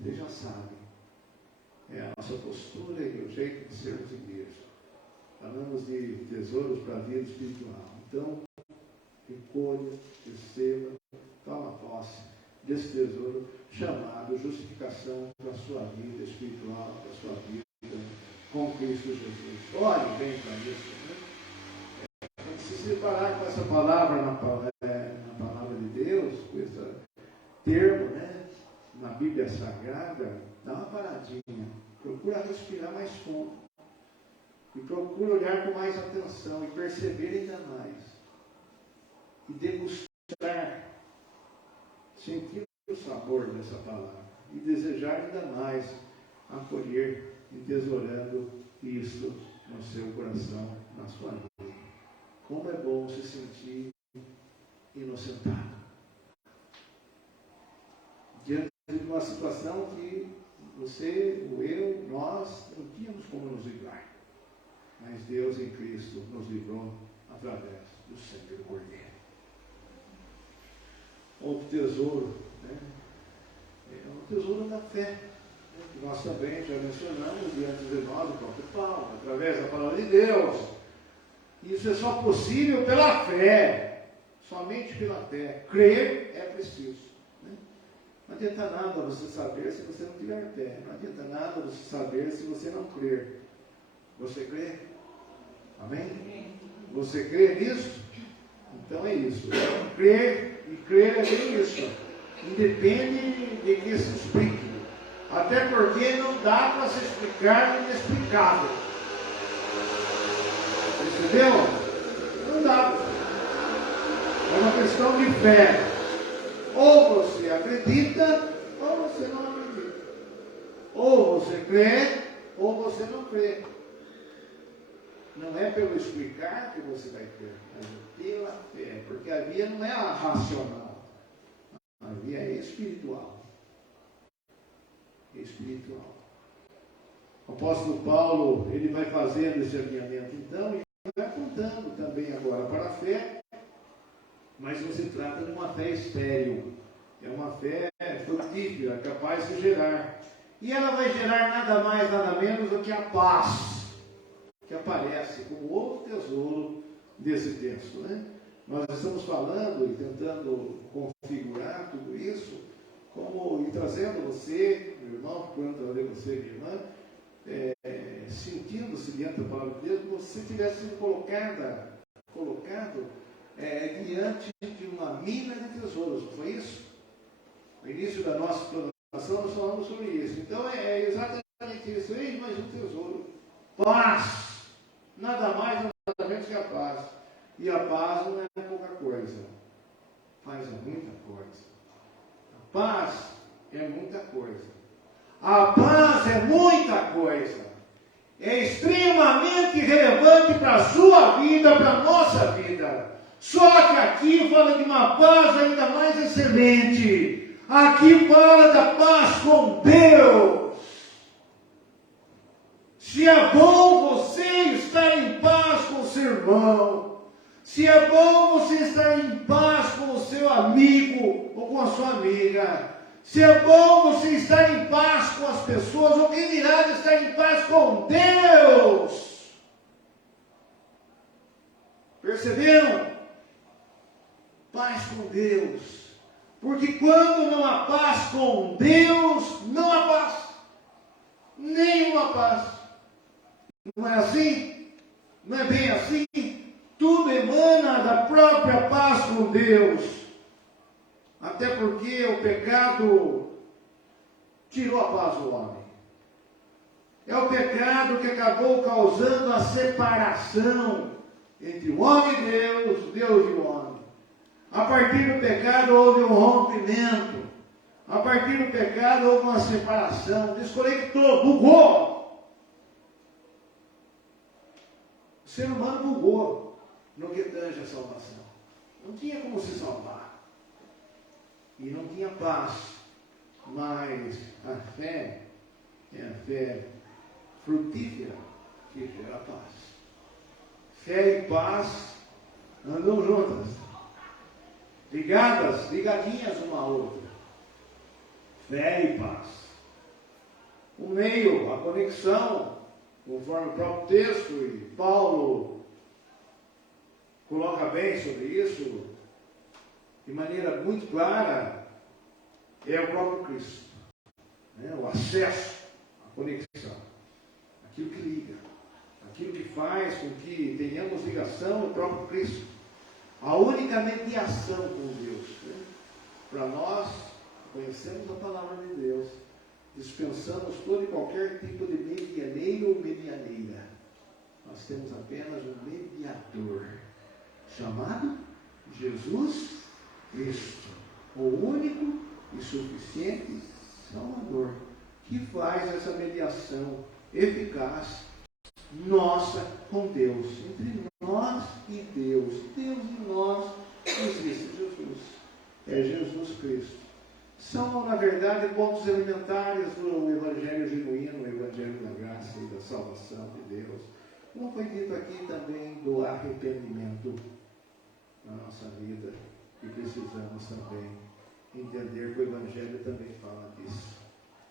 Vocês já sabem. É a nossa postura e o jeito de sermos igreja. Falamos de tesouros para a vida espiritual. Então, recolha, receba, toma posse desse tesouro chamado justificação da sua vida espiritual, da sua vida com Cristo Jesus. Olhe bem para isso. Né? Se separar com essa palavra na palavra de Deus, com esse termo, né, na Bíblia Sagrada, dá uma paradinha. Procura respirar mais fundo. E procura olhar com mais atenção e perceber ainda mais. E degustar, sentir o sabor dessa palavra. E desejar ainda mais acolher, entesourando isso no seu coração, na sua vida. Como é bom se sentir inocentado. Diante de uma situação que você, eu, nós não tínhamos como nos livrar. Mas Deus em Cristo nos livrou através do sangue do Cordeiro. Outro tesouro, né? É o tesouro da fé. Né? Que nós também já mencionamos diante de nós, o próprio Paulo, através da palavra de Deus. Isso é só possível pela fé. Somente pela fé. Crer é preciso. Né? Não adianta nada você saber se você não tiver fé. Não adianta nada você saber se você não crer. Você crê? Amém? Você crê nisso? Então é isso. Crer e crer é bem isso. Independe de que se explique. Até porque não dá para se explicar o inexplicável. Entendeu? Não dá. É uma questão de fé. Ou você acredita, ou você não acredita. Ou você crê, ou você não crê. Não é pelo explicar que você vai crer, mas pela fé. Porque a via não é a racional. A via é espiritual. Espiritual. O apóstolo Paulo, ele vai fazendo esse alinhamento então, e vai apontando também agora para a fé, mas não se trata de uma fé estéril. É uma fé frutífera, capaz de gerar. E ela vai gerar nada mais, nada menos do que a paz, que aparece como outro tesouro desse texto, né? Nós estamos falando e tentando configurar tudo isso, como e trazendo você, meu irmão, quando trazer você, minha irmã, sentindo-se diante da palavra de Deus, como se você tivesse sido colocado diante de uma mina de tesouros, não foi isso? No início da nossa programação nós falamos sobre isso. Então é exatamente isso. Eis mais um tesouro. Paz. Nada mais, nada menos que a paz. E a paz não é pouca coisa. Paz é muita coisa. A paz é muita coisa. A paz é muita coisa. É extremamente relevante para a sua vida, para a nossa vida. Só que aqui fala de uma paz ainda mais excelente. Aqui fala da paz com Deus. Se é bom você estar em paz com o seu irmão, se é bom você estar em paz com o seu amigo ou com a sua amiga, se é bom você estar em paz com as pessoas, ou quem dirá de estar em paz com Deus. Perceberam? Paz com Deus. Porque quando não há paz com Deus, não há paz. Nenhuma paz. Não é assim? Não é bem assim? Tudo emana da própria paz com Deus. Até porque o pecado tirou a paz do homem. É o pecado que acabou causando a separação entre o homem e Deus, Deus e o homem. A partir do pecado houve um rompimento. A partir do pecado houve uma separação. Desconectou, bugou. O ser humano bugou no que tange a salvação. Não tinha como se salvar. E não tinha paz. Mas a fé é a fé frutífera que gera paz. Fé e paz andam juntas. Ligadinhas uma à outra. Fé e paz. O meio, a conexão, conforme o próprio texto, e Paulo coloca bem sobre isso, de maneira muito clara, é o próprio Cristo. Né? O acesso, a conexão. aquilo que liga, aquilo que faz com que tenhamos ligação ao próprio Cristo. A única mediação com Deus, né? Para nós, conhecemos a palavra de Deus, dispensamos todo e qualquer tipo de medianeiro ou medianeira. Nós temos apenas um mediador, chamado Jesus Cristo, o único e suficiente Salvador, que faz essa mediação eficaz nossa com Deus, entre nós e Deus. Deus e nós, existe Jesus. É Jesus Cristo. São, na verdade, pontos elementares do Evangelho genuíno, o Evangelho da graça e da salvação de Deus. Como foi dito aqui também do arrependimento na nossa vida, e precisamos também entender que o Evangelho também fala disso.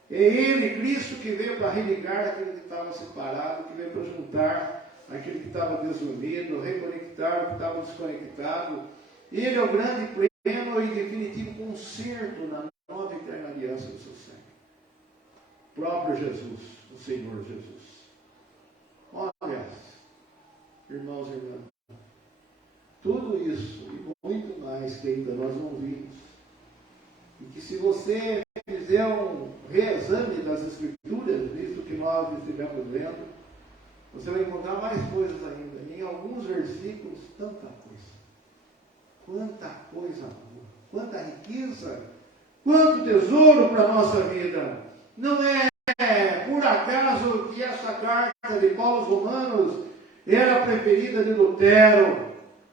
É Ele, Cristo, que veio para religar aquilo que estava separado, que veio para juntar aquilo que estava desunido, reconectar o que estava desconectado. Ele é o grande, pleno e definitivo conserto na nova eterna aliança do seu sangue. O próprio Jesus, o Senhor Jesus. Olha, irmãos e irmãs, tudo isso e muito mais que ainda nós não vimos. E que se você fizer um reexame das Escrituras, nisso que nós estivemos lendo, você vai encontrar mais coisas ainda. Em alguns versículos, tanta coisa. Quanta coisa boa, quanta riqueza, quanto tesouro para a nossa vida. Não é por acaso que essa carta de Paulo aos Romanos era a preferida de Lutero,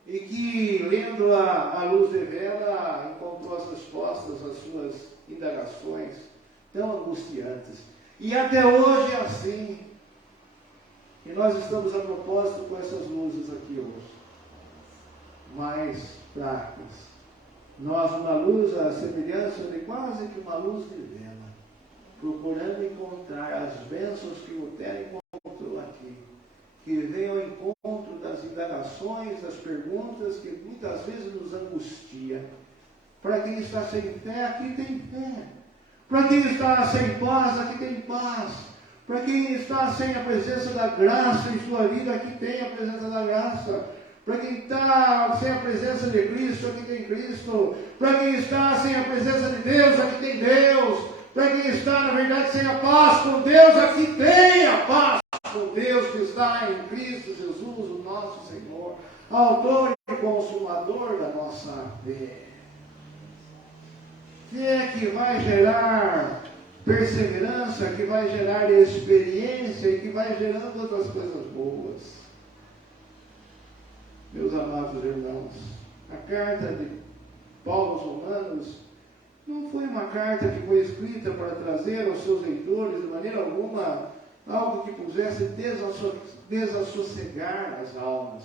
e que, lendo-a à luz de vela, encontrou as respostas às suas indagações tão angustiantes. E até hoje é assim. E nós estamos a propósito com essas luzes aqui hoje, mais fracas. Nós, uma luz, a semelhança de quase que uma luz de vela, procurando encontrar as bênçãos que Lutero encontrou aqui, que vem ao encontro das indagações, das perguntas que muitas vezes nos angustia. Para quem está sem fé, aqui tem fé. Para quem está sem paz, aqui tem paz. Para quem está sem a presença da graça em sua vida, aqui tem a presença da graça. Para quem está sem a presença de Cristo, aqui tem Cristo. Para quem está sem a presença de Deus, aqui tem Deus. Para quem está, na verdade, sem a paz com Deus, aqui tem a paz com Deus que está em Cristo Jesus, o nosso Senhor, autor e consumador da nossa fé. Fé que vai gerar perseverança, que vai gerar experiência e que vai gerando outras coisas boas. Meus amados irmãos, a carta de Paulo aos Romanos não foi uma carta que foi escrita para trazer aos seus leitores, de maneira alguma, algo que pusesse desassossegar as almas,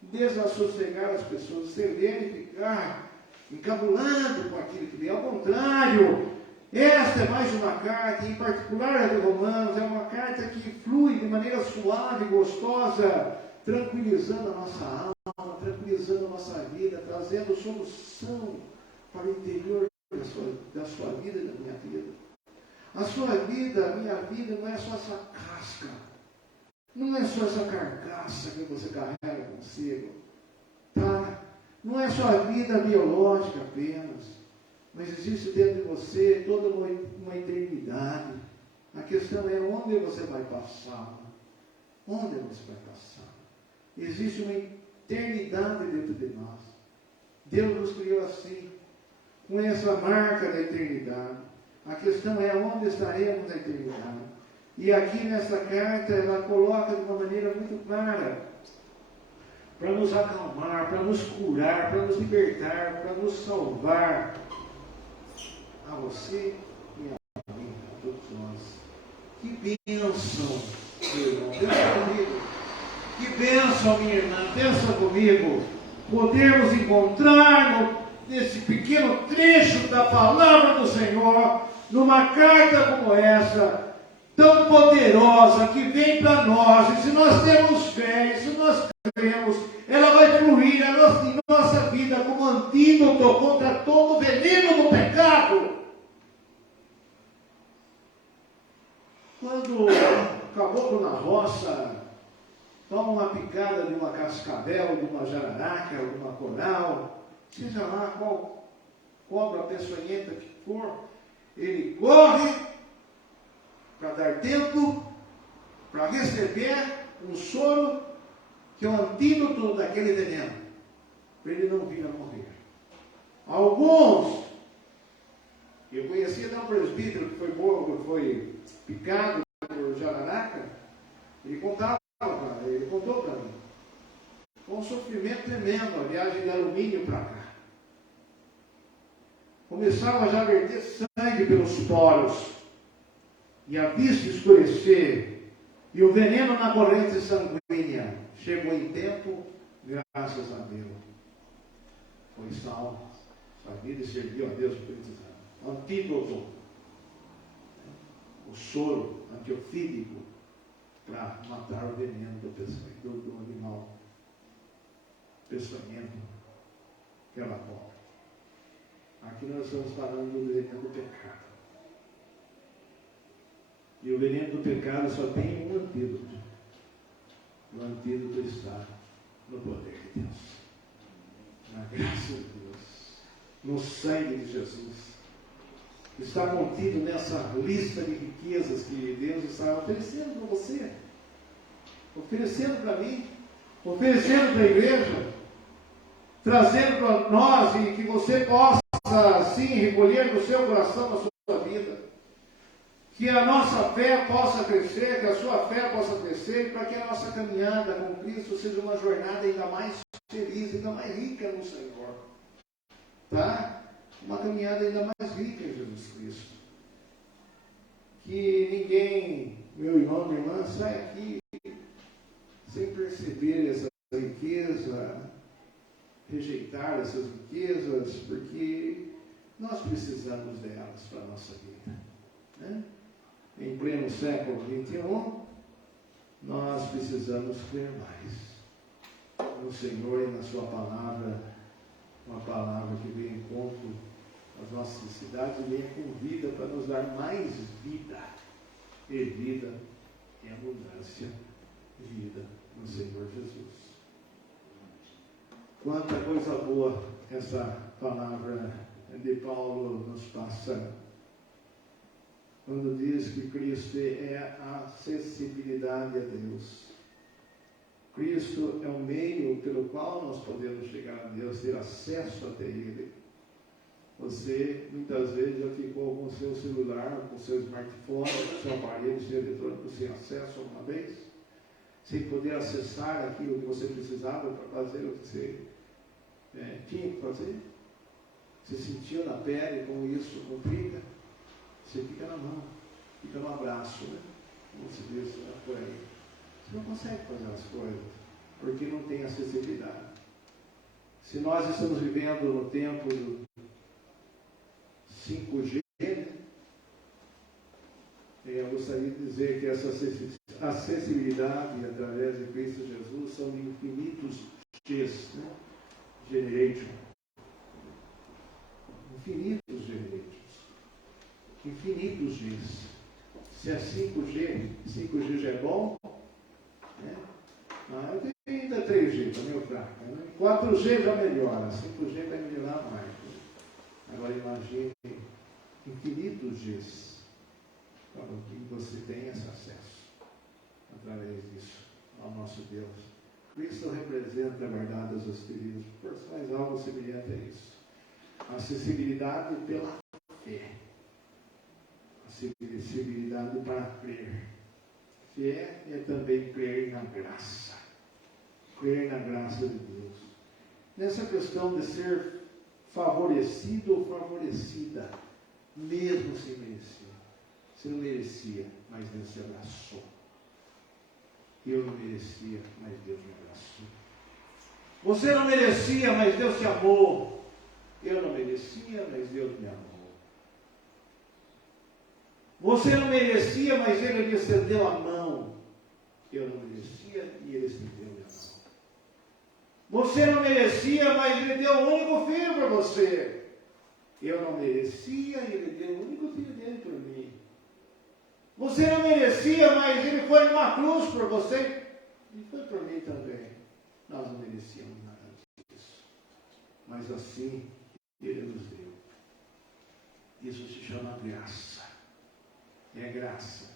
desassossegar as pessoas, cederem e ficar encabulando com aquilo que vem. Ao contrário, esta é mais uma carta, em particular a de Romanos, é uma carta que flui de maneira suave, gostosa, tranquilizando a nossa alma, tranquilizando a nossa vida, trazendo solução para o interior da sua vida e da minha vida. A sua vida, a minha vida, não é só essa casca, não é só essa carcaça que você carrega consigo, tá? Não é só a vida biológica apenas, mas existe dentro de você toda uma eternidade. A questão é onde você vai passar, onde você vai passar. Existe uma eternidade dentro de nós. Deus nos criou assim, com essa marca da eternidade. A questão é onde estaremos na eternidade. E aqui nessa carta ela coloca de uma maneira muito clara, para nos acalmar, para nos curar, para nos libertar, para nos salvar. A você e a mim, a todos nós. Que bênção, meu irmão. Pensa comigo. Que bênção, minha irmã. Pensa comigo. Podermos encontrar nesse pequeno trecho da palavra do Senhor, numa carta como essa, tão poderosa, que vem para nós, e se nós temos fé, e se nós cremos, ela vai fluir em nossa vida como antídoto contra todo o veneno do pecado. Quando caboclo na roça toma uma picada de uma cascavel, de uma jararaca, de uma coral, seja lá qual cobra peçonhenta que for, ele corre para dar tempo para receber um soro que é o antídoto daquele veneno, para ele não vir a morrer. Alguns, eu conheci até um presbítero que foi picado por jararaca, ele contou para mim. Foi um sofrimento tremendo, a viagem de alumínio para cá. Começava já a verter sangue pelos poros, e a vista escurecer, e o veneno na corrente sanguínea. Chegou em tempo, graças a Deus. Foi salvo. Sua vida serviu a Deus por esses anos. Antídoto. O soro antiofídico para matar o veneno do animal peçonhento, aquela cobra. Aqui nós estamos falando do veneno do pecado. E o veneno do pecado só tem um antídoto. O antídoto está no poder de Deus, na graça de Deus, no sangue de Jesus. Está contido nessa lista de riquezas que Deus está oferecendo para você, oferecendo para mim, oferecendo para a igreja, trazendo para nós, e que você possa assim recolher no seu coração, na sua vida, que a nossa fé possa crescer, que a sua fé possa crescer, para que a nossa caminhada com Cristo seja uma jornada ainda mais feliz, ainda mais rica no Senhor. Tá? Uma caminhada ainda mais rica em Jesus Cristo. Que ninguém, meu irmão, minha irmã, saia aqui sem perceber essa riqueza, rejeitar essas riquezas, porque nós precisamos delas para a nossa vida. Né? Em pleno século XXI, nós precisamos crer mais no Senhor e na sua palavra, uma palavra que vem em encontro às nossas necessidades e vem com vida para nos dar mais vida, e vida em abundância, vida no Senhor Jesus. Quanta coisa boa essa palavra de Paulo nos passa, quando diz que Cristo é a acessibilidade a Deus. Cristo é o meio pelo qual nós podemos chegar a Deus, ter acesso até Ele. Você muitas vezes já ficou com o seu celular, com o seu smartphone, com o seu aparelho, seu eletrônico sem acesso alguma vez, sem poder acessar aquilo que você precisava para fazer o que você tinha que fazer. Você sentiu na pele como isso complica. Você fica na mão, fica no abraço, né? Como se diz por aí. Você não consegue fazer as coisas, porque não tem acessibilidade. Se nós estamos vivendo no tempo do 5G, né? Eu gostaria de dizer que essa acessibilidade através de Cristo Jesus são infinitos Gs, né? Generation. Infinitos generators. Infinitos Gs. Se é 5G já é bom, né? Eu tenho ainda 3G, está meio fraco. Né? 4G já melhora, 5G vai melhorar mais. Né? Agora imagine infinitos Gs para que você tenha esse acesso através disso ao nosso Deus. Cristo representa, guardadas as queridas proporções, algo semelhante a isso. Acessibilidade pela fé. Acessibilidade para crer. Fé é também crer na graça. Crer na graça de Deus. Nessa questão de ser favorecido ou favorecida, mesmo sem merecer. Você não merecia, mas Deus te abraçou. Eu não merecia, mas Deus me abraçou. Você não merecia, mas Deus te amou. Eu não merecia, mas Deus me amou. Você não merecia, mas Ele lhe estendeu a mão. Eu não merecia e Ele estendeu a mão. Você não merecia, mas Ele deu o único filho para você. Eu não merecia e Ele deu o único filho dele para mim. Você não merecia, mas Ele foi numa cruz por você. E foi por mim também. Nós não merecíamos nada disso. Mas assim Ele nos deu. Isso se chama graça. É graça.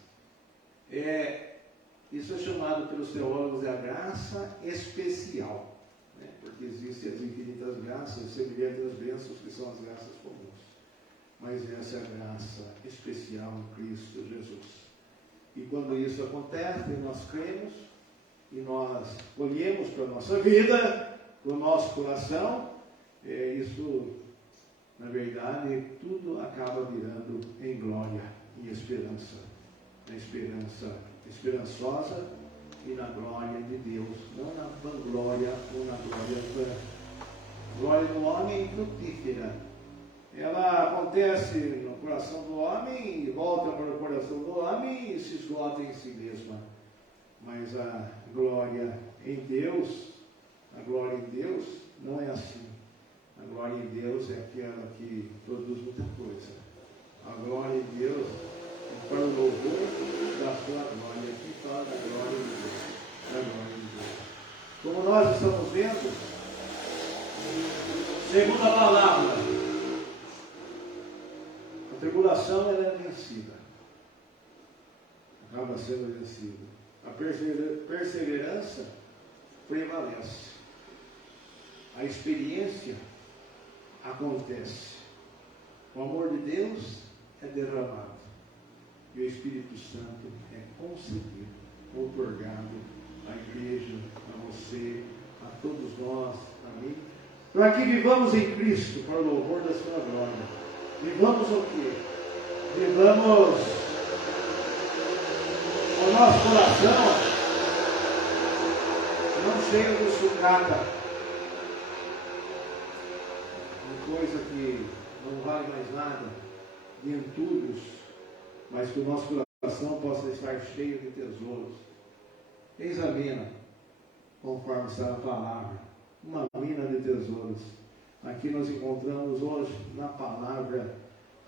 Isso é chamado pelos teólogos de a graça especial. Né? Porque existem as infinitas graças, semelhantes às bênçãos, que são as graças comuns. Mas essa é a graça especial em Cristo Jesus. E quando isso acontece, nós cremos e nós colhemos para a nossa vida, para o nosso coração, isso, na verdade, tudo acaba virando em glória, em esperança. Na esperança esperançosa e na glória de Deus, não na vanglória ou na glória vã. Glória do homem frutífera. Ela acontece no coração do homem e volta para o coração do homem e se esgota em si mesma. Mas a glória em Deus não é assim. A glória em Deus é aquela que produz muita coisa. A glória em Deus é para o louvor da sua glória. Aqui fala da glória de Deus. Da glória de Deus. Como nós estamos vendo, segundo a palavra, a tribulação ela é vencida. Acaba sendo vencida. A perseverança prevalece. A experiência acontece. O amor de Deus é derramado. E o Espírito Santo é concedido, outorgado à igreja, a você, a todos nós, a mim, para que vivamos em Cristo, para o louvor da sua glória. Vivamos o quê? Vivamos o nosso coração não cheio de sucata, de coisa que não vale mais nada, de entulhos, mas que o nosso coração possa estar cheio de tesouros. Eis a mina, conforme está na palavra, uma mina de tesouros. Aqui nós encontramos hoje na palavra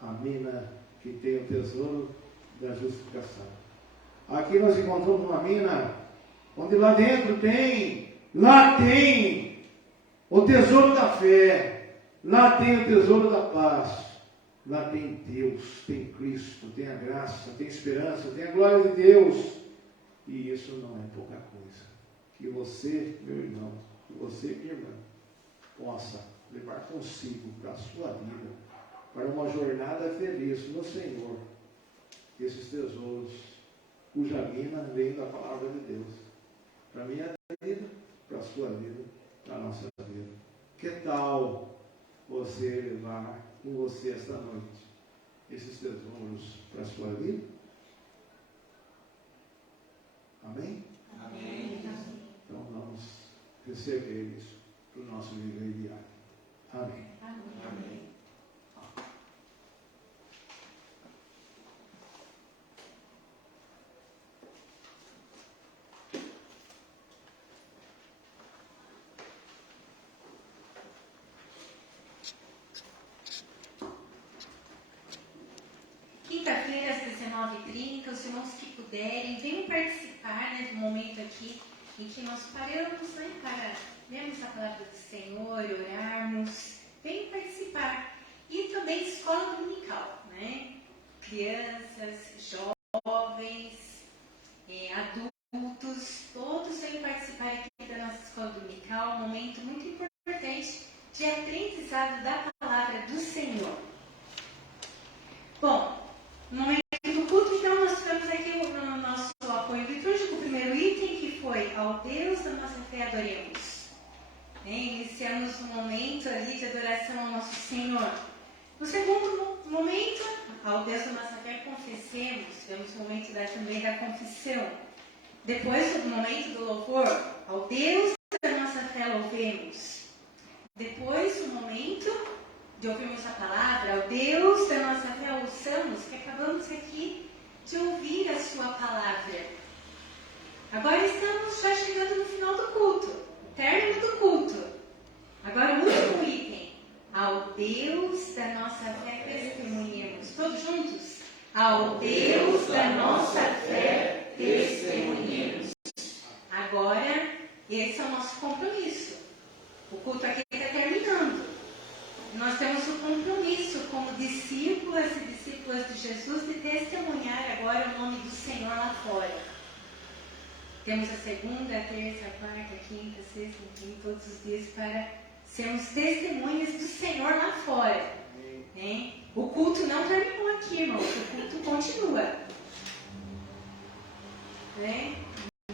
a mina que tem o tesouro da justificação. Aqui nós encontramos uma mina onde lá dentro tem o tesouro da fé, lá tem o tesouro da paz, lá tem Deus, tem Cristo, tem a graça, tem esperança, tem a glória de Deus. E isso não é pouca coisa. Que você, meu irmão, que você, minha irmã, possa levar consigo para a sua vida, para uma jornada feliz no Senhor, esses tesouros, cuja mina vem da palavra de Deus, para a minha vida, para a sua vida, para a nossa vida. Que tal você levar com você esta noite esses tesouros para a sua vida? Amém? Amém. Então vamos receber isso para o nosso viver diário. Amém. Amém. Quinta-feira, às 19h30, os irmãos que puderem, venham participar do momento aqui em que nós paramos para vermos a palavra do Senhor, orarmos. Venham participar. E também escola dominical, Crianças, jovens, adultos, todos venham participar aqui da nossa escola dominical, um momento muito importante de aprendizado da palavra do Senhor. Bom, no momento do culto, então, nós tivemos aqui no nosso apoio litúrgico o primeiro item, que foi ao Deus da nossa fé adoremos. Iniciamos um momento ali de adoração ao nosso Senhor. No segundo momento, ao Deus da nossa fé confessemos. Tivemos o momento também da confissão. Depois, o momento do louvor, ao Deus da nossa fé louvemos. Depois, o momento de ouvirmos a palavra, ao Deus da nossa fé ouçamos, que acabamos aqui de ouvir a sua palavra. Agora estamos já chegando no final do culto, o término do culto. Agora o último item, ao Deus da nossa fé testemunhemos. Todos juntos? Ao Deus da nossa fé testemunhemos. Agora, esse é o nosso compromisso. O culto aqui está terminando. Nós temos o compromisso como discípulas e discípulas de Jesus de testemunhar agora o nome do Senhor lá fora. Temos a segunda, a terça, a quarta, a quinta, a sexta, enfim, todos os dias para sermos testemunhas do Senhor lá fora. Hein? O culto não terminou aqui, irmãos. O culto continua. Né?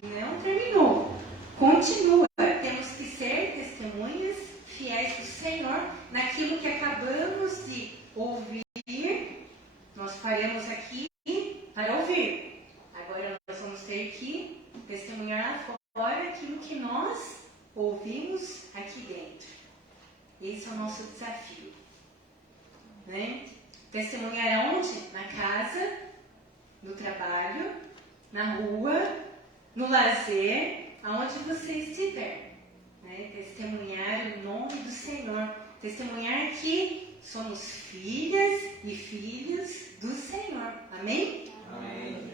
Não terminou. Continua. Temos que ser testemunhas fiéis do Senhor naquilo que acabamos de ouvir. Nós paramos aqui para ouvir. Agora nós vamos ter que testemunhar lá fora aquilo que nós ouvimos aqui dentro. Esse é o nosso desafio. Né? Testemunhar aonde? Na casa, no trabalho, na rua, no lazer, aonde você estiver. Né? Testemunhar o nome do Senhor. Testemunhar que somos filhas e filhos do Senhor. Amém? Amém.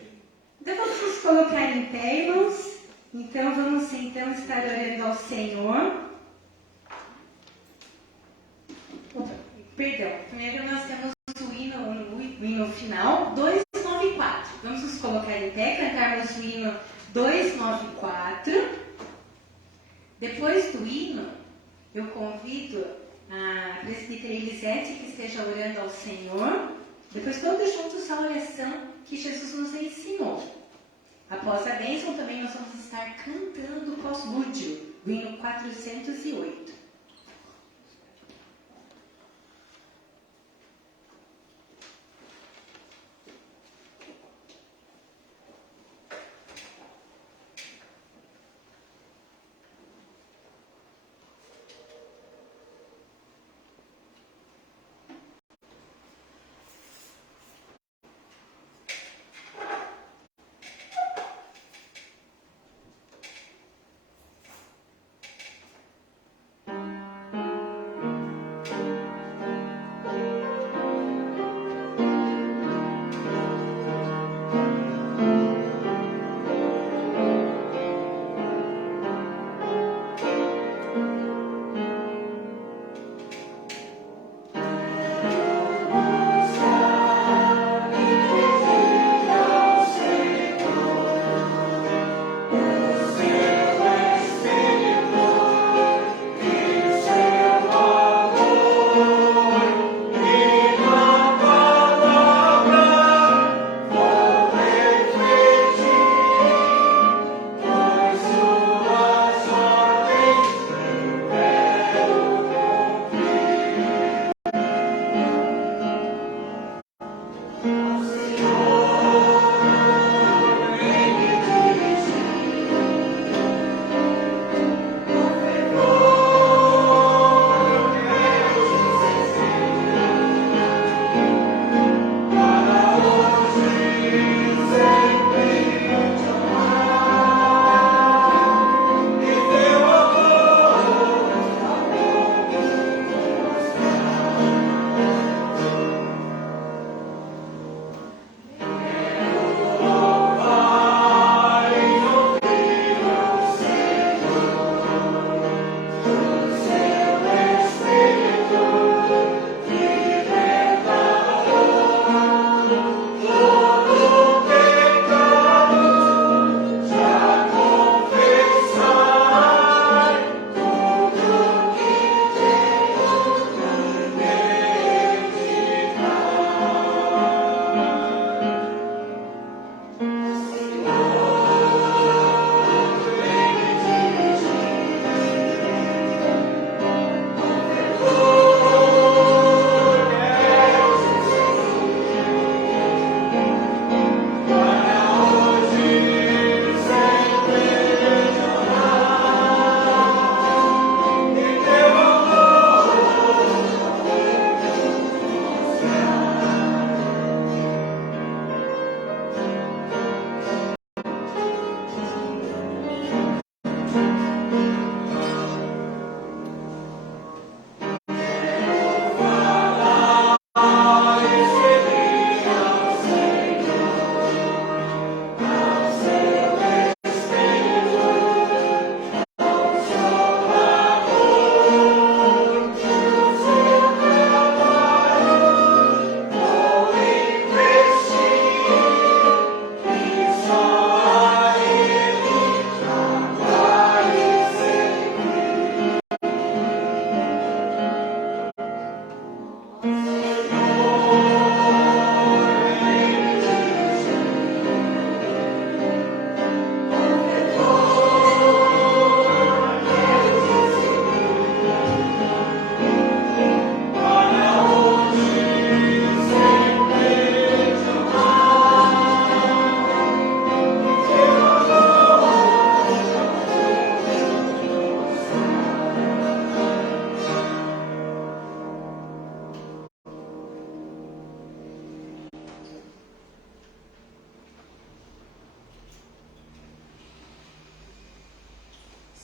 Então vamos nos colocar em pé, irmãos. Então vamos então estar orando ao Senhor. Perdão, primeiro nós temos o hino final 294. Vamos nos colocar em pé, cantarmos o hino 294. Depois do hino, eu convido a presbítera Elisete que esteja orando ao Senhor. Depois todos juntos a oração que Jesus nos ensinou. Após a bênção também nós vamos estar cantando o pós-lúdio, o hino 408.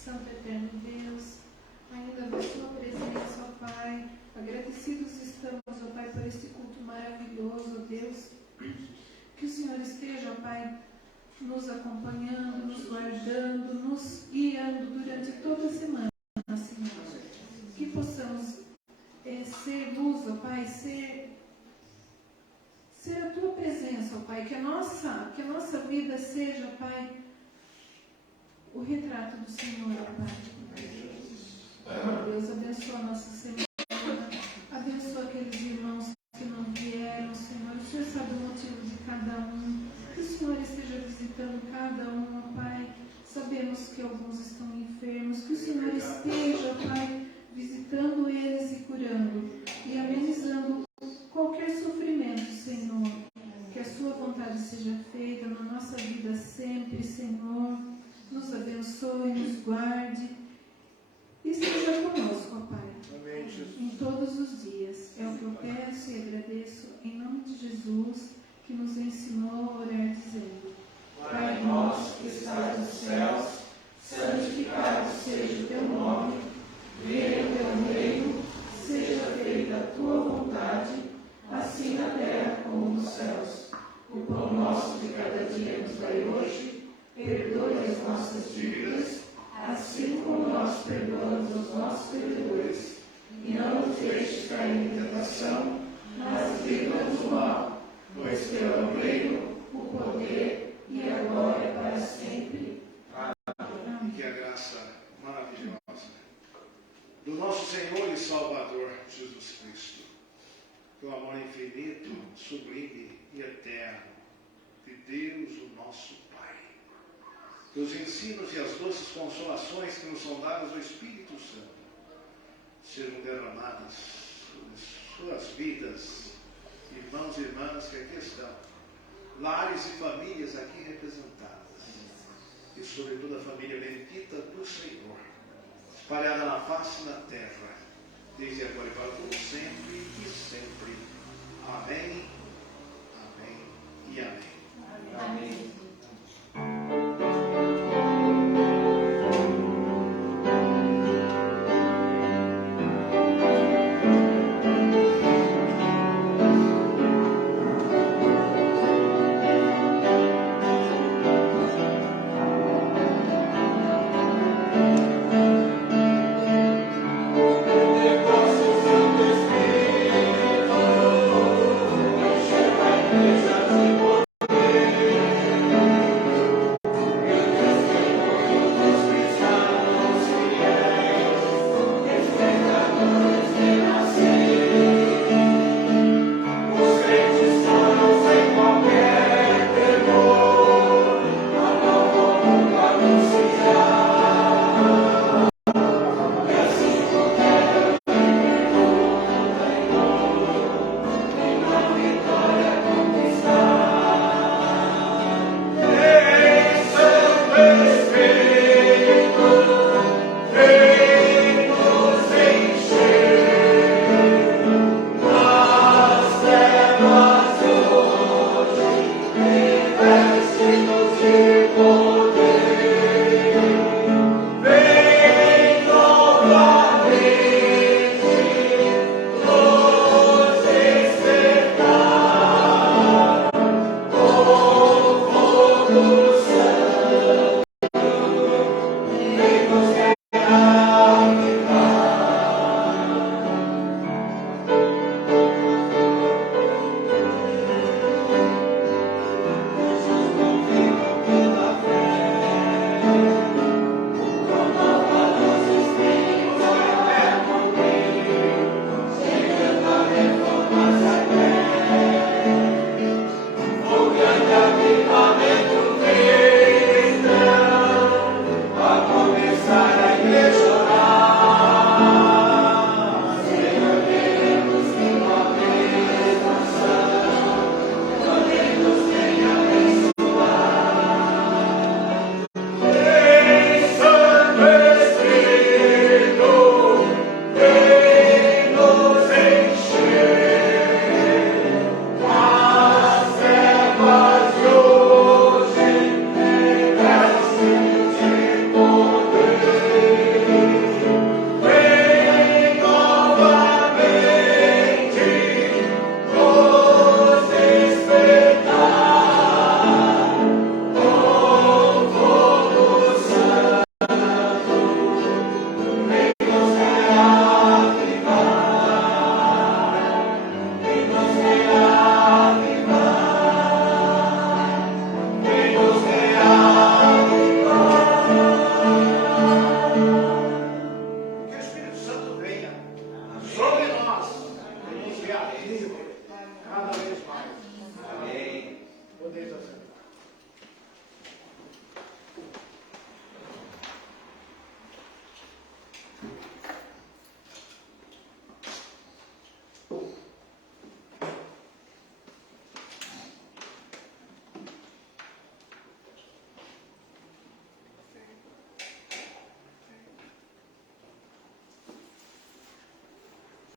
Santo Eterno Deus, ainda na sua presença, ó Pai, agradecidos estamos, ó Pai, por este culto maravilhoso, ó Deus, que o Senhor esteja, ó Pai, nos acompanhando, nos guardando, nos guiando durante toda a semana, Senhor, que possamos ser luz, ó Pai, ser a Tua presença, ó Pai, que a nossa vida seja, Pai, o retrato do Senhor, ó Pai. Ó Deus, abençoa a nossa semana, abençoa aqueles irmãos que não vieram, Senhor. O Senhor sabe o motivo de cada um. Que o Senhor esteja visitando cada um, ó Pai. Sabemos que alguns estão enfermos. Que o Senhor esteja, Pai, visitando eles e curando e amenizando qualquer sofrimento, Senhor. Que a Sua vontade seja feita na nossa vida sempre, Senhor. Nos abençoe, nos guarde e esteja conosco, ó Pai. Amém, Jesus. Em todos os dias. É o que eu peço e agradeço em nome de Jesus, que nos ensinou a orar dizendo: Pai nosso que estás nos céus, santificado seja o teu nome, venha o teu reino, seja feita a tua vontade, assim na terra como nos céus. O pão nosso de cada dia nos dai hoje, perdoe as nossas dívidas, assim como nós perdoamos os nossos devedores. E não nos deixes cair em tentação, mas livra-nos do mal, pois teu é o reino, o poder e a glória para sempre. E que a graça maravilhosa do nosso Senhor e Salvador Jesus Cristo, que o amor infinito, sublime e eterno de Deus, o nosso Pai, que os ensinos e as doces consolações que nos são dadas do Espírito Santo sejam derramadas sobre suas vidas, irmãos e irmãs que aqui estão, lares e famílias aqui representadas, e sobre toda a família bendita do Senhor, espalhada na face da terra, desde agora e para todo sempre e sempre. Amém, amém e amém. Amém.